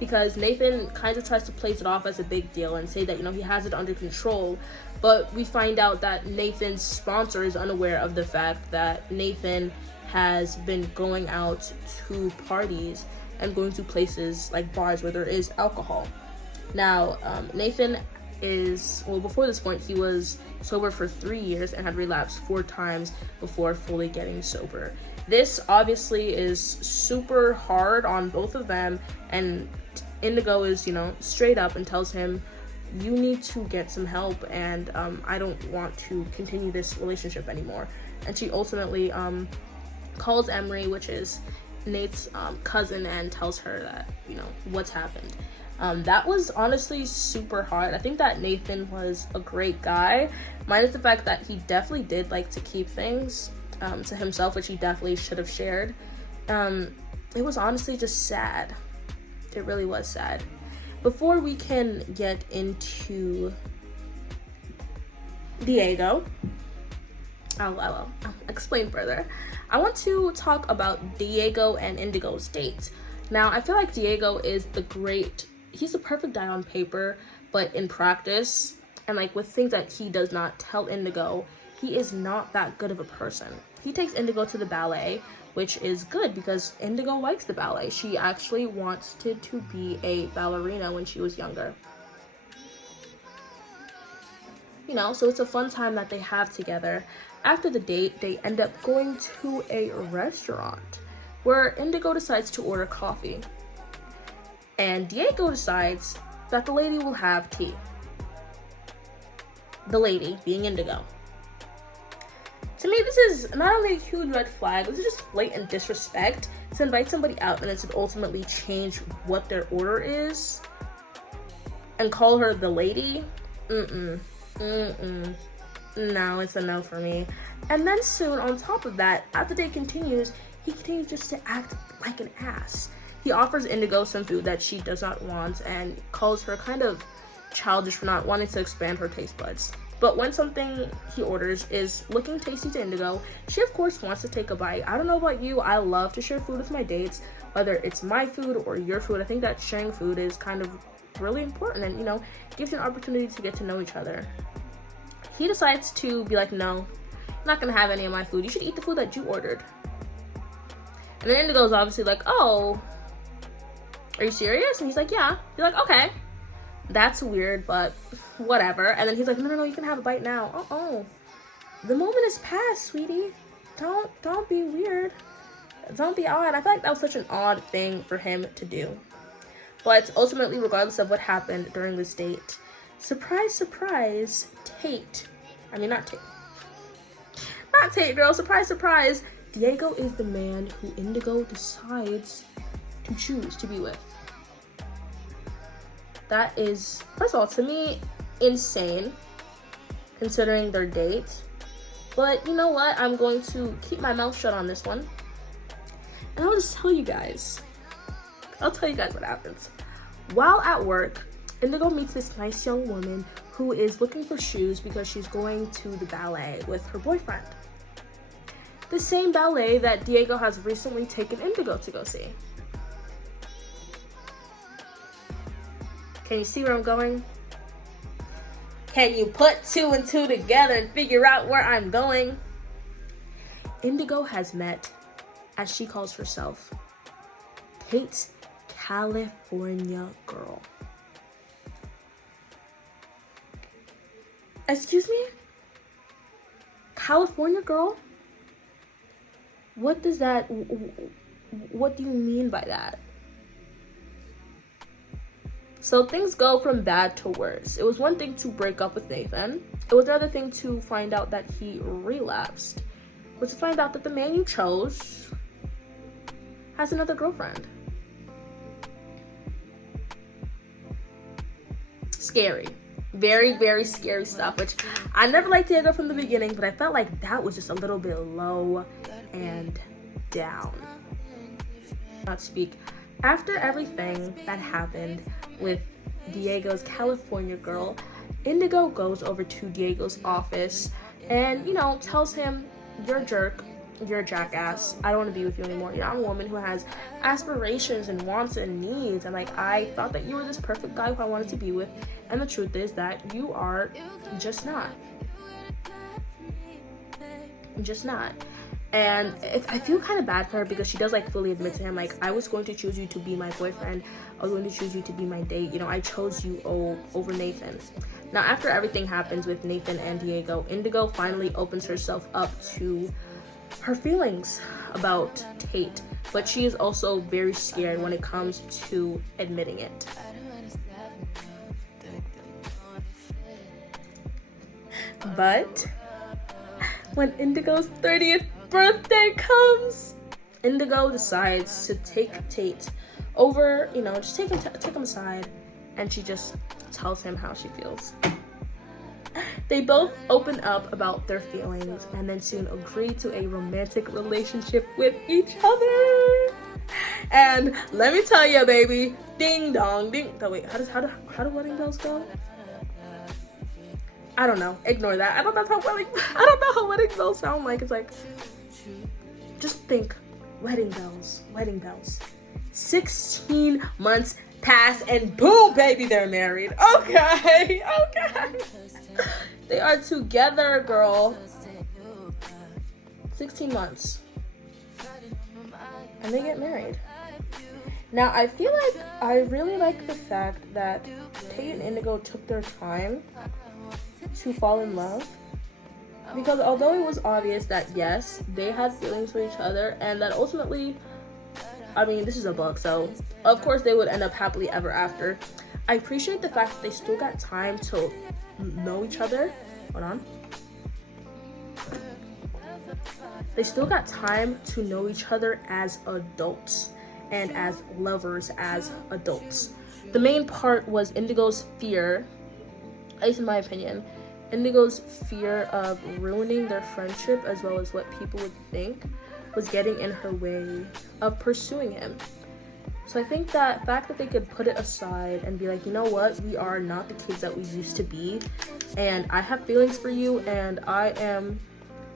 because Nathan kind of tries to place it off as a big deal and say that, you know, he has it under control. But we find out that Nathan's sponsor is unaware of the fact that Nathan has been going out to parties and going to places like bars where there is alcohol. Now, Nathan is, well, before this point, he was sober for 3 years and had relapsed 4 times before fully getting sober. This obviously is super hard on both of them, and Indigo is, straight up and tells him, you need to get some help, and I don't want to continue this relationship anymore. And she ultimately calls Emery, which is Nate's cousin, and tells her that, what's happened. That was honestly super hard. I think that Nathan was a great guy, minus the fact that he definitely did like to keep things to himself, which he definitely should have shared. It was honestly just sad. It really was sad. Before we can get into Diego, I'll explain further. I want to talk about Diego and Indigo's date. Now, I feel like Diego is he's the perfect guy on paper, but in practice, and like with things that he does not tell Indigo, he is not that good of a person. He takes Indigo to the ballet, which is good because Indigo likes the ballet. She actually wanted to be a ballerina when she was younger. So it's a fun time that they have together. After the date, they end up going to a restaurant where Indigo decides to order coffee. And Diego decides that the lady will have tea. The lady being Indigo. To me, this is not only a huge red flag, this is just blatant disrespect to invite somebody out and then to ultimately change what their order is and call her the lady. No, it's a no for me. And then soon, on top of that, as the day continues, he continues just to act like an ass. He offers Indigo some food that she does not want and calls her kind of childish for not wanting to expand her taste buds. But when something he orders is looking tasty to Indigo, she of course wants to take a bite. I don't know about you, I love to share food with my dates, whether it's my food or your food. I think that sharing food is kind of really important and, gives you an opportunity to get to know each other. He decides to be like, no, I'm not gonna have any of my food. You should eat the food that you ordered. And then Indigo's obviously like, oh, are you serious? And he's like, yeah. You're like, okay, that's weird, but whatever. And then he's like, no, you can have a bite now. The moment is past, sweetie. Don't be weird. Don't be odd. I feel like that was such an odd thing for him to do. But ultimately, regardless of what happened during this date, surprise, surprise, not Tate, girl. Surprise, surprise. Diego is the man who Indigo decides to choose to be with. That is, first of all, to me, insane, considering their date. But you know what? I'm going to keep my mouth shut on this one. And I'll just tell you guys. I'll tell you guys what happens. While at work, Indigo meets this nice young woman who is looking for shoes because she's going to the ballet with her boyfriend. The same ballet that Diego has recently taken Indigo to go see. Can you see where I'm going? Can you put 2 and 2 together and figure out where I'm going? Indigo has met, as she calls herself, Tate's California girl. Excuse me? California girl? What do you mean by that? So things go from bad to worse. It was one thing to break up with Nathan. It was another thing to find out that he relapsed. It was to find out that the man you chose has another girlfriend. Scary. Very, very scary stuff, which I never liked Diego from the beginning, but I felt like that was just a little bit low and down. Not speak. After everything that happened with Diego's California girl, Indigo goes over to Diego's office and, tells him, you're a jerk, you're a jackass, I don't want to be with you anymore. I'm a woman who has aspirations and wants and needs, and I thought that you were this perfect guy who I wanted to be with, and the truth is that you are just not. And I feel kind of bad for her because she does like fully admit to him, like, I was going to choose you to be my boyfriend. I was going to choose you to be my date. You know, I chose you over Nathan. Now, after everything happens with Nathan and Diego, Indigo finally opens herself up to her feelings about Tate, but she is also very scared when it comes to admitting it. But when Indigo's 30th birthday comes, Indigo decides to take Tate over, you know, just take him aside, and she just tells him how she feels. They both open up about their feelings and then soon agree to a romantic relationship with each other. And let me tell you, baby, ding dong ding. Oh wait, how do wedding bells go? I don't know. Ignore that. I don't know how wedding bells sound like. It's like, just think, wedding bells. 16 months pass and boom, baby, they're married. Okay. They are together, girl. 16 months. And they get married. Now, I feel like I really like the fact that Tate and Indigo took their time to fall in love. Because although it was obvious that, yes, they had feelings for each other, and that ultimately, I mean, this is a book, so of course they would end up happily ever after, I appreciate the fact that they still got time to know each other. Hold on. They still got time to know each other as adults and as lovers as adults. The main part was Indigo's fear, at least in my opinion, Indigo's fear of ruining their friendship as well as what people would think was getting in her way of pursuing him. So I think that fact that they could put it aside and be like, you know what, we are not the kids that we used to be, and I have feelings for you, and I am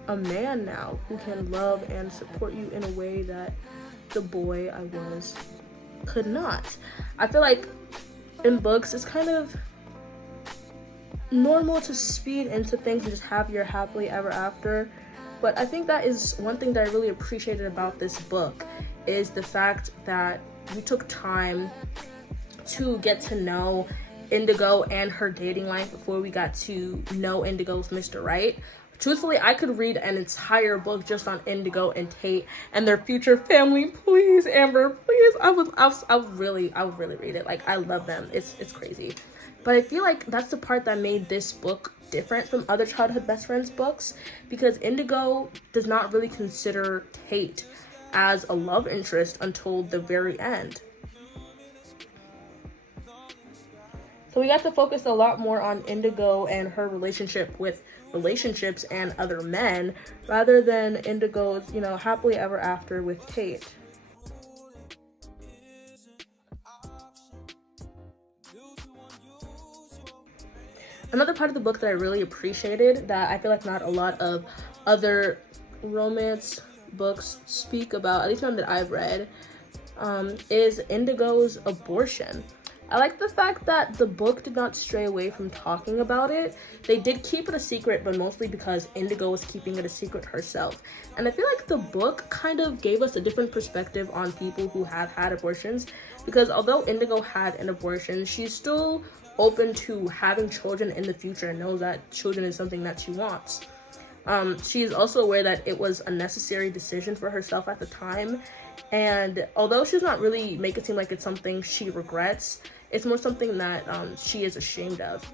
a man now who can love and support you in a way that the boy I was could not. I feel like in books it's kind of normal to speed into things and just have your happily ever after, but I think that is one thing that I really appreciated about this book, is the fact that we took time to get to know Indigo and her dating life before we got to know Indigo's Mr. Right. Truthfully, I could read an entire book just on Indigo and Tate and their future family. Please, Amber, please. I would really read it. Like, I love them. It's crazy. But I feel like that's the part that made this book different from other childhood best friends books, because Indigo does not really consider Tate as a love interest until the very end. So we got to focus a lot more on Indigo and her relationship with relationships and other men, rather than Indigo's, you know, happily ever after with Tate. Another part of the book that I really appreciated, that I feel like not a lot of other romance books speak about, at least none that I've read, is Indigo's abortion. I like the fact that the book did not stray away from talking about it. They did keep it a secret, but mostly because Indigo was keeping it a secret herself. And I feel like the book kind of gave us a different perspective on people who have had abortions, because although Indigo had an abortion, she's still open to having children in the future and knows that children is something that she wants. She is also aware that it was a necessary decision for herself at the time, and although she does not really make it seem like it's something she regrets, it's more something that she is ashamed of,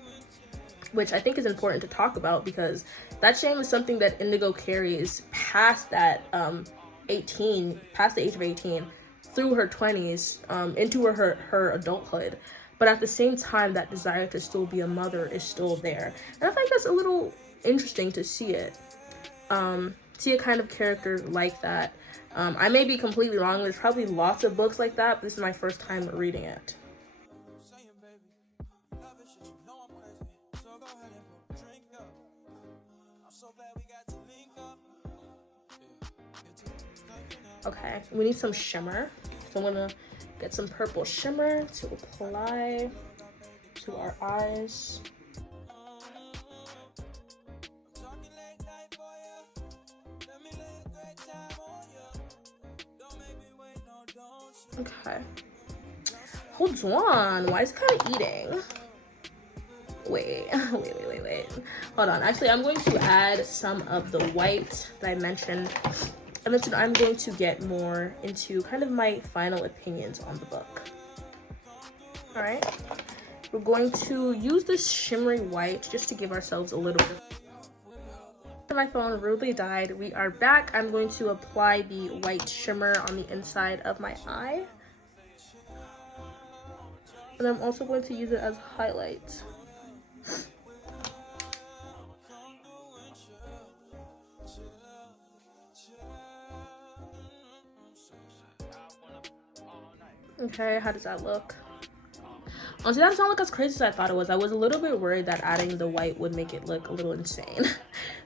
which I think is important to talk about, because that shame is something that Indigo carries past that past the age of 18, through her 20s, into her adulthood. But at the same time, that desire to still be a mother is still there. And I think that's a little interesting to see it. See a kind of character like that. I may be completely wrong. There's probably lots of books like that, but this is my first time reading it. Okay, we need some shimmer. So I'm gonna get some purple shimmer to apply to our eyes. Okay. Hold on. Why is it kind of eating? Wait. Hold on. Actually, I'm going to add some of the white that I mentioned. I'm going to get more into kind of my final opinions on the book. All right. We're going to use this shimmery white just to give ourselves a little bit. My phone rudely died. We are back. I'm going to apply the white shimmer on the inside of my eye. And I'm also going to use it as highlight. Okay, how does that look? Honestly, that doesn't look as crazy as I thought it was. I was a little bit worried that adding the white would make it look a little insane.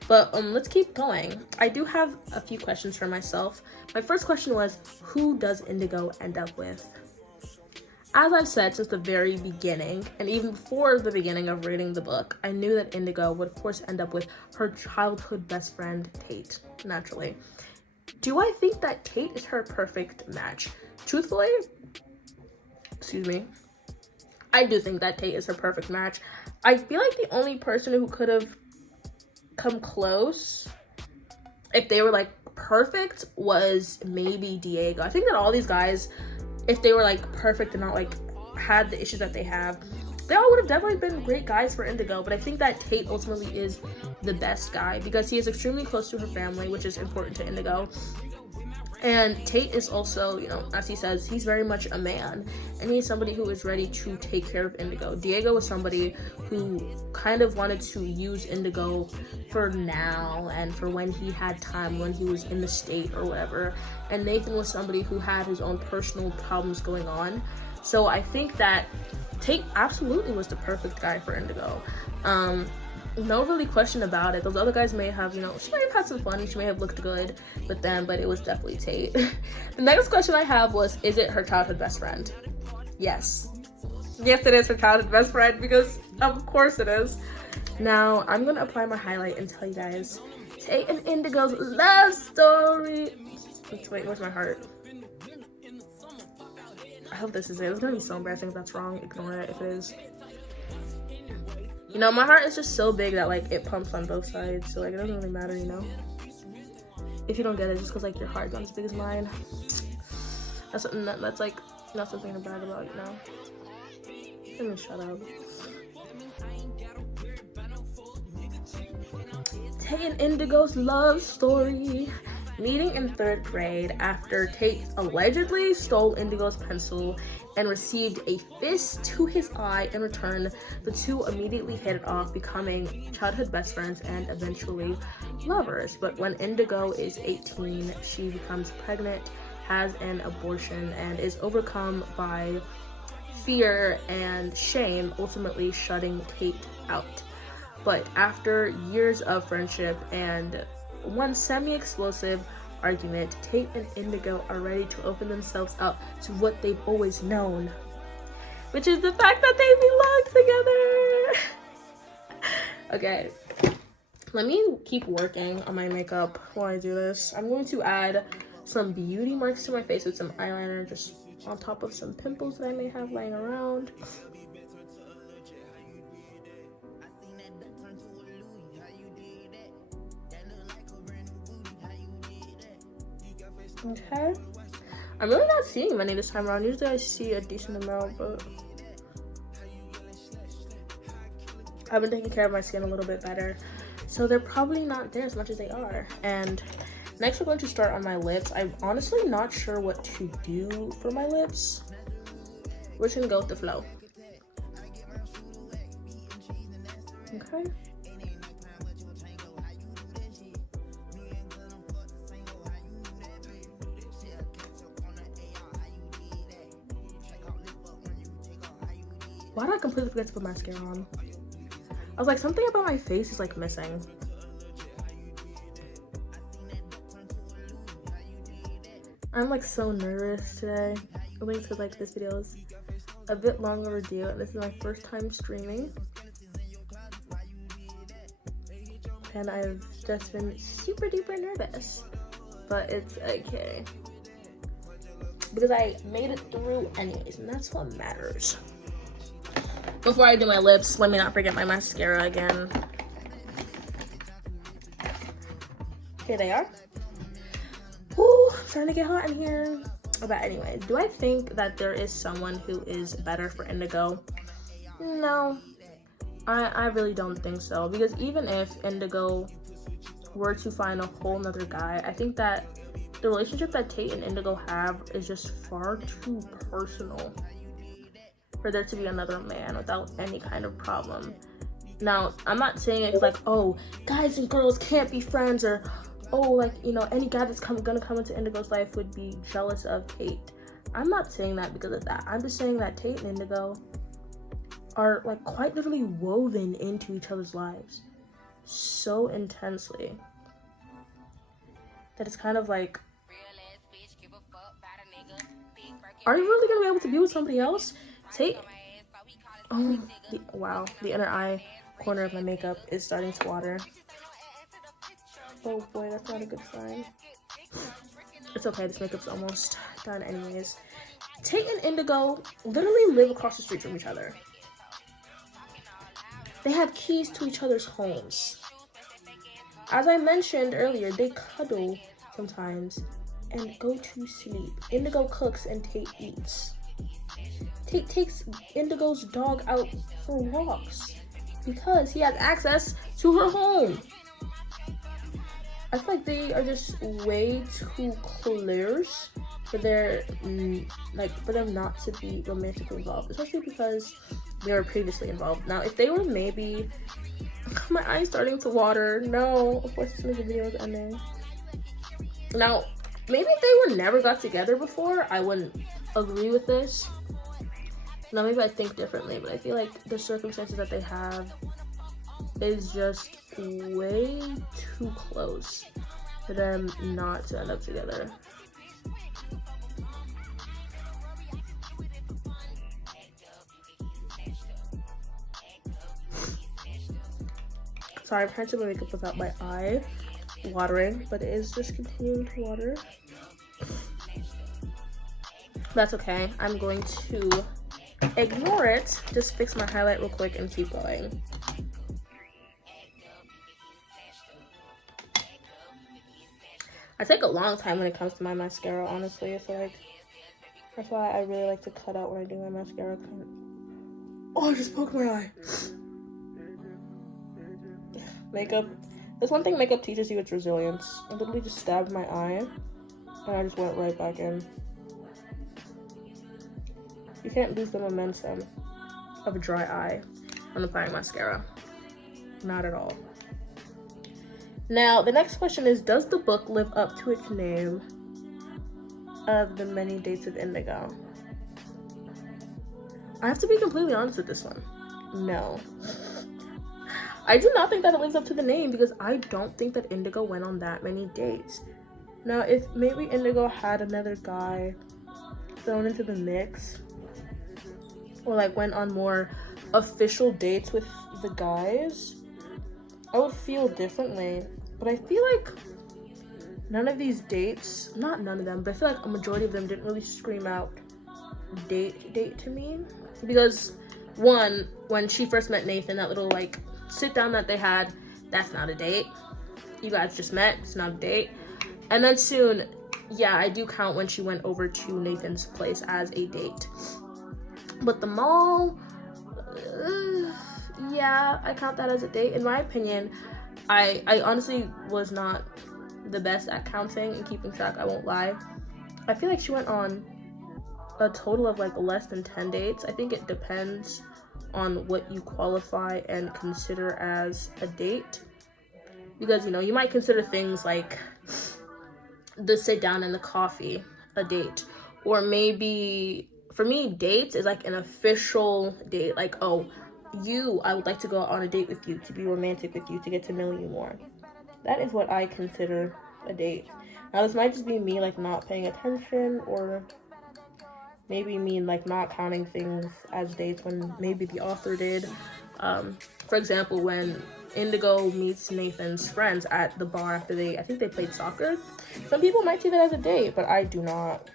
But let's keep going. I do have a few questions for myself. My first question was, who does Indigo end up with? As I've said since the very beginning, and even before the beginning of reading the book, I knew that Indigo would of course end up with her childhood best friend, Tate, naturally. Do I think that Tate is her perfect match? Truthfully, excuse me, I do think that Tate is her perfect match. I feel like the only person who could have come close, if they were like perfect, was maybe Diego. I think that all these guys, if they were like perfect and not like had the issues that they have, they all would have definitely been great guys for Indigo. But I think that Tate ultimately is the best guy because he is extremely close to her family, which is important to Indigo. And Tate is also, you know, as he says, he's very much a man, and he's somebody who is ready to take care of Indigo. Diego was somebody who kind of wanted to use Indigo for now and for when he had time, when he was in the state or whatever. And Nathan was somebody who had his own personal problems going on. So I think that Tate absolutely was the perfect guy for Indigo. No really question about it. Those other guys may have, you know, she may have had some fun, she may have looked good with them, but it was definitely Tate. The next question I have was, is it her childhood best friend? Yes. Yes, it is her childhood best friend, because of course it is. Now, I'm gonna apply my highlight and tell you guys Tate and Indigo's love story. Wait, where's my heart? I hope this is it. It's gonna be so embarrassing if that's wrong. Ignore it if it is. You know, my heart is just so big that like it pumps on both sides, so like it doesn't really matter, you know. If you don't get it, just because like your heart's not as big as mine, that's something that's like not something to brag about, you know. Let me shut up. Tate and Indigo's love story. Meeting in 3rd grade after Tate allegedly stole Indigo's pencil and received a fist to his eye in return, the two immediately hit it off, becoming childhood best friends and eventually lovers. But when Indigo is 18, she becomes pregnant, has an abortion, and is overcome by fear and shame, ultimately shutting Tate out. But after years of friendship and one semi-explosive argument, Tate and Indigo are ready to open themselves up to what they've always known, which is the fact that they belong together. Okay, let me keep working on my makeup while I do this. I'm going to add some beauty marks to my face with some eyeliner, just on top of some pimples that I may have lying around. Okay, I'm really not seeing many this time around. Usually I see a decent amount, but I've been taking care of my skin a little bit better, so they're probably not there as much as they are. And next we're going to start on my lips. I'm honestly not sure what to do for my lips. We're just gonna go with the flow. Okay. Why did I completely forget to put mascara on? I was like, something about my face is like missing. I'm like so nervous today. I think it's because like this video is a bit long overdue and this is my first time streaming. And I've just been super duper nervous. But it's okay. because I made it through anyways, and that's what matters. Before I do my lips, let me not forget my mascara again. Here they are. Ooh, starting to get hot in here. But anyways, do I think that there is someone who is better for Indigo? No, I really don't think so. Because even if Indigo were to find a whole nother guy, I think that the relationship that Tate and Indigo have is just far too personal for there to be another man without any kind of problem. Now, I'm not saying it's like, oh, guys and girls can't be friends, or oh, like, you know, any guy that's gonna come into Indigo's life would be jealous of Tate. I'm not saying that because of that. I'm just saying that Tate and Indigo are like quite literally woven into each other's lives so intensely that it's kind of like, are you really gonna be able to be with somebody else? Tate, oh, wow, the inner eye corner of my makeup is starting to water. Oh boy, that's not a good sign. It's okay, this makeup's almost done anyways. Tate and Indigo literally live across the street from each other. They have keys to each other's homes. As I mentioned earlier, they cuddle sometimes and go to sleep. Indigo cooks and Tate eats. Tate takes Indigo's dog out for walks because he has access to her home. I feel like they are just way too close for their for them not to be romantically involved, especially because they were previously involved. Now, if they were maybe, my eye's starting to water. No, of course, as soon as the video is ending. Now, maybe if they were never got together before, I wouldn't agree with this. Now, maybe I think differently, but I feel like the circumstances that they have is just way too close for them not to end up together. Sorry, I'm trying to do my makeup without my eye watering, but it is just continuing to water. That's okay. I'm going to ignore it, just fix my highlight real quick and keep going. I take a long time when it comes to my mascara, honestly. So like, that's why I really like to cut out when I do my mascara. Oh, I just poked my eye. Makeup. There's one thing makeup teaches you, it's resilience. I literally just stabbed my eye and I just went right back in. You can't lose the momentum of a dry eye when applying mascara. Not at all. Now, the next question is, does the book live up to its name of The Many Dates of Indigo? I have to be completely honest with this one. No. I do not think that it lives up to the name because I don't think that Indigo went on that many dates. Now, if maybe Indigo had another guy thrown into the mix, or like went on more official dates with the guys, I would feel differently. But I feel like none of these dates, not none of them, but I feel like a majority of them didn't really scream out date to me. Because one, when she first met Nathan, that little like sit down that they had, that's not a date. You guys just met, it's not a date. And then soon, yeah, I do count when she went over to Nathan's place as a date. But the mall, yeah, I count that as a date. In my opinion, I honestly was not the best at counting and keeping track, I won't lie. I feel like she went on a total of like less than 10 dates. I think it depends on what you qualify and consider as a date. Because, you know, you might consider things like the sit down and the coffee a date. Or maybe, for me, dates is like an official date. Like, oh, I would like to go on a date with you, to be romantic with you, to get to know you more. That is what I consider a date. Now, this might just be me, like, not paying attention, or maybe me, like, not counting things as dates when maybe the author did. For example, when Indigo meets Nathan's friends at the bar after I think they played soccer. Some people might see that as a date, but I do not.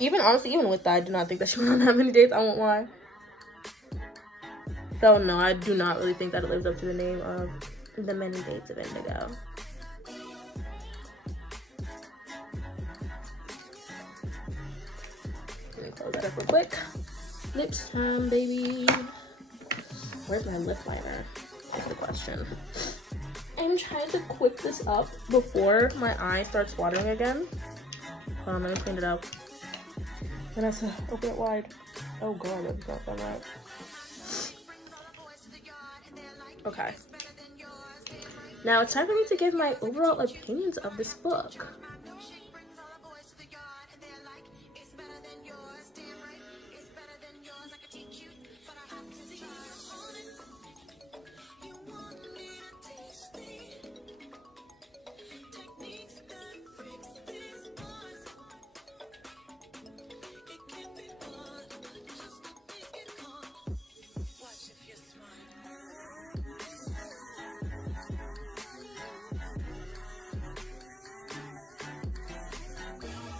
Even honestly, even with that, I do not think that she went on that many dates. I won't lie. So no, I do not really think that it lives up to the name of The Many Dates of Indigo. Let me close that up real quick. Lips time, baby. Where's my lip liner? Is the question. I'm trying to quick this up before my eye starts watering again. Hold on, let me clean it up. Then I have to open it wide. Oh god, that's not done right. Okay. Now it's time for me to give my overall opinions of this book.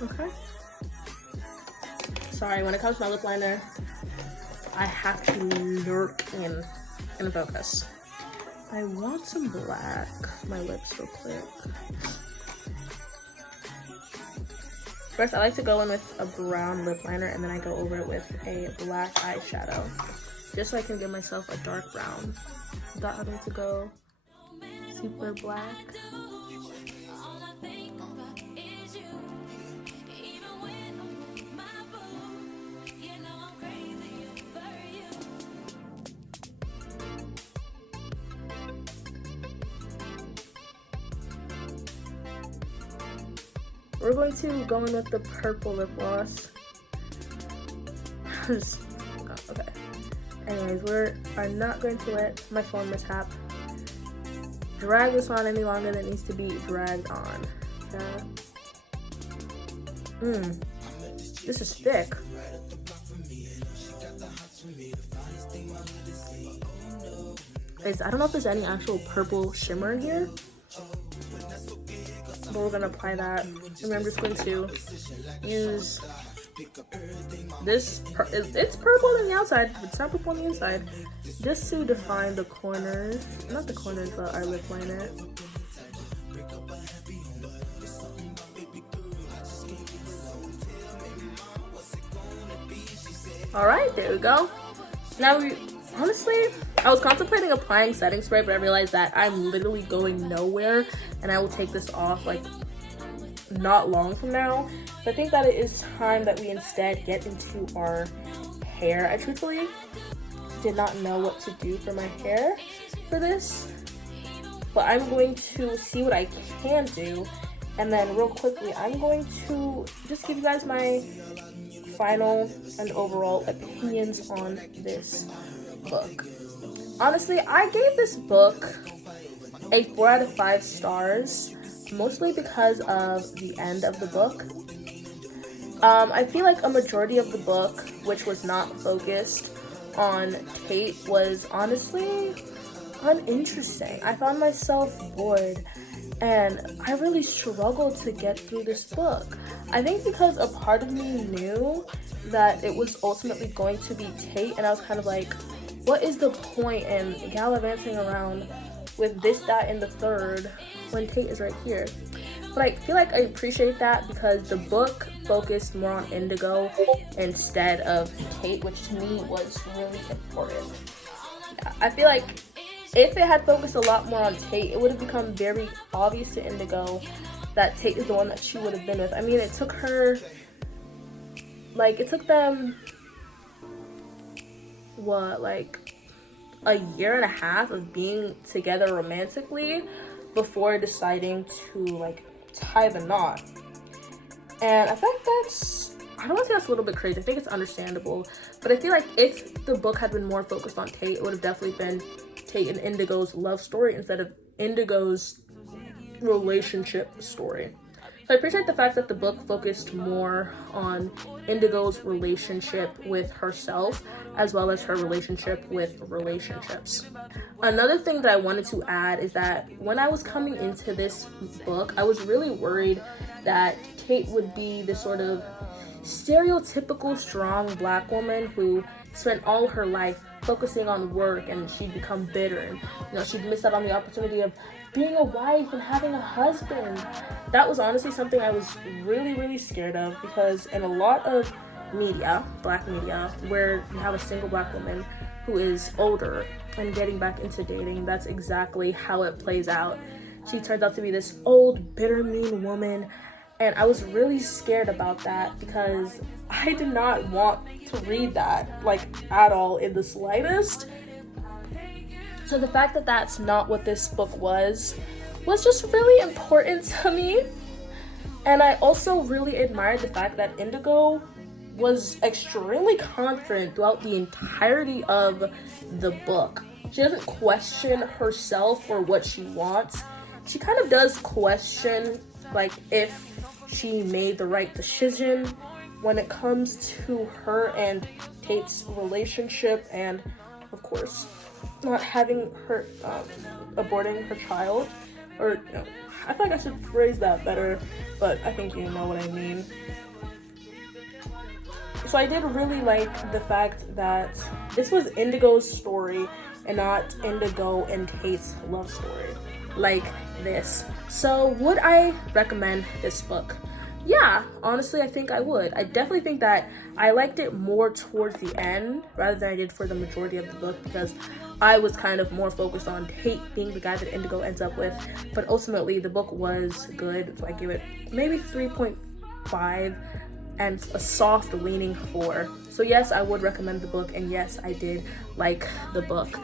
Okay. Sorry, when it comes to my lip liner, I have to lurk in focus. I want some black. My lips real quick. First, I like to go in with a brown lip liner and then I go over it with a black eyeshadow. Just so I can give myself a dark brown without having to go super black. We're going to go in with the purple lip gloss. Okay. Anyways, we are not going to let my phone mishap drag this on any longer than it needs to be dragged on. This is thick. Guys, I don't know if there's any actual purple shimmer in here, but we're gonna apply that. And I'm just going to use this. It's purple on the outside, but it's not purple on the inside. Just to define the corners, not the corners, but our lip liner. All right, there we go. Now, honestly, I was contemplating applying setting spray, but I realized that I'm literally going nowhere, and I will take this off like not long from now. So I think that it is time that we instead get into our hair. I truthfully did not know what to do for my hair for this, but I'm going to see what I can do, and then real quickly I'm going to just give you guys my final and overall opinions on this book. Honestly, I gave this book a 4 out of 5 stars, mostly because of the end of the book. I feel like a majority of the book, which was not focused on Tate, was honestly uninteresting. I found myself bored, and I really struggled to get through this book. I think because a part of me knew that it was ultimately going to be Tate, and I was kind of like, what is the point in gallivanting around with this, that, and the third when Tate is right here? But I feel like I appreciate that because the book focused more on Indigo instead of Tate, which to me was really important. Yeah, I feel like if it had focused a lot more on Tate, it would have become very obvious to Indigo that Tate is the one that she would have been with. I mean, it took her, like, it took them, what, like a year and a half of being together romantically before deciding to, like, tie the knot. And I think that's, I don't want to say that's a little bit crazy. I think it's understandable. But I feel like if the book had been more focused on Tate, it would have definitely been Tate and Indigo's love story instead of Indigo's relationship story. So I appreciate the fact that the book focused more on Indigo's relationship with herself as well as her relationship with relationships. Another thing that I wanted to add is that when I was coming into this book, I was really worried that Tate would be this sort of stereotypical strong black woman who spent all her life focusing on work, and she'd become bitter, and she'd miss out on the opportunity of being a wife and having a husband. That was honestly something I was really, really scared of, because in a lot of media, black media, where you have a single black woman who is older and getting back into dating, that's exactly how it plays out. She turns out to be this old, bitter, mean woman, and I was really scared about that, because I did not want to read that, like, at all, in the slightest. So the fact that that's not what this book was just really important to me. And I also really admired the fact that Indigo was extremely confident throughout the entirety of the book. She doesn't question herself or what she wants. She kind of does question, like, if she made the right decision when it comes to her and Tate's relationship, and of course not having her aborting her child, or I feel like I should phrase that better, but I think you know what I mean. So I did really like the fact that this was Indigo's story and not Indigo and Tate's love story like this. So would I recommend this book? Yeah, honestly, I think I would. I definitely think that I liked it more towards the end rather than I did for the majority of the book, because I was kind of more focused on Tate being the guy that Indigo ends up with. But ultimately, the book was good, so I give it maybe 3.5 and a soft leaning 4. So yes, I would recommend the book, and yes, I did like the book.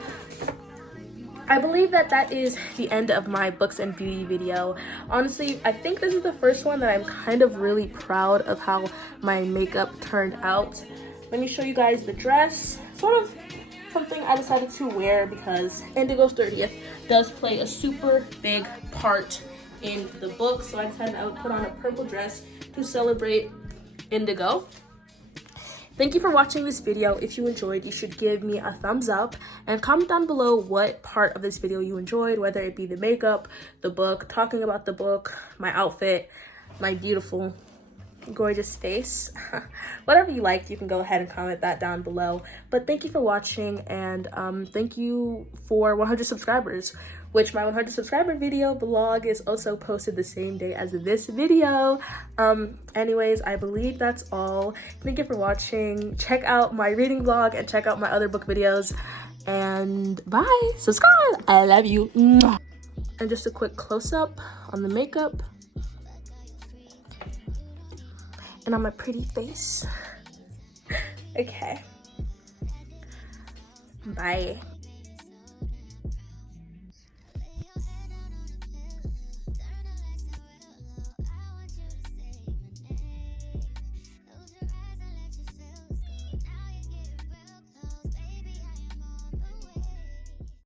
I believe that that is the end of my books and beauty video. Honestly, I think this is the first one that I'm kind of really proud of how my makeup turned out. Let me show you guys the dress. Sort of something I decided to wear because Indigo's 30th does play a super big part in the book. So I decided I would put on a purple dress to celebrate Indigo. Thank you for watching this video. If you enjoyed, you should give me a thumbs up and comment down below what part of this video you enjoyed, whether it be the makeup, the book, talking about the book, my outfit, my beautiful, gorgeous face. Whatever you liked, you can go ahead and comment that down below. But thank you for watching, and thank you for 100 subscribers, which my 100 subscriber video blog is also posted the same day as this video. Anyways, I believe that's all. Thank you for watching. Check out my reading blog and check out my other book videos, and bye. Subscribe. I love you. Mwah. And just a quick close-up on the makeup and on my pretty face. Okay, bye.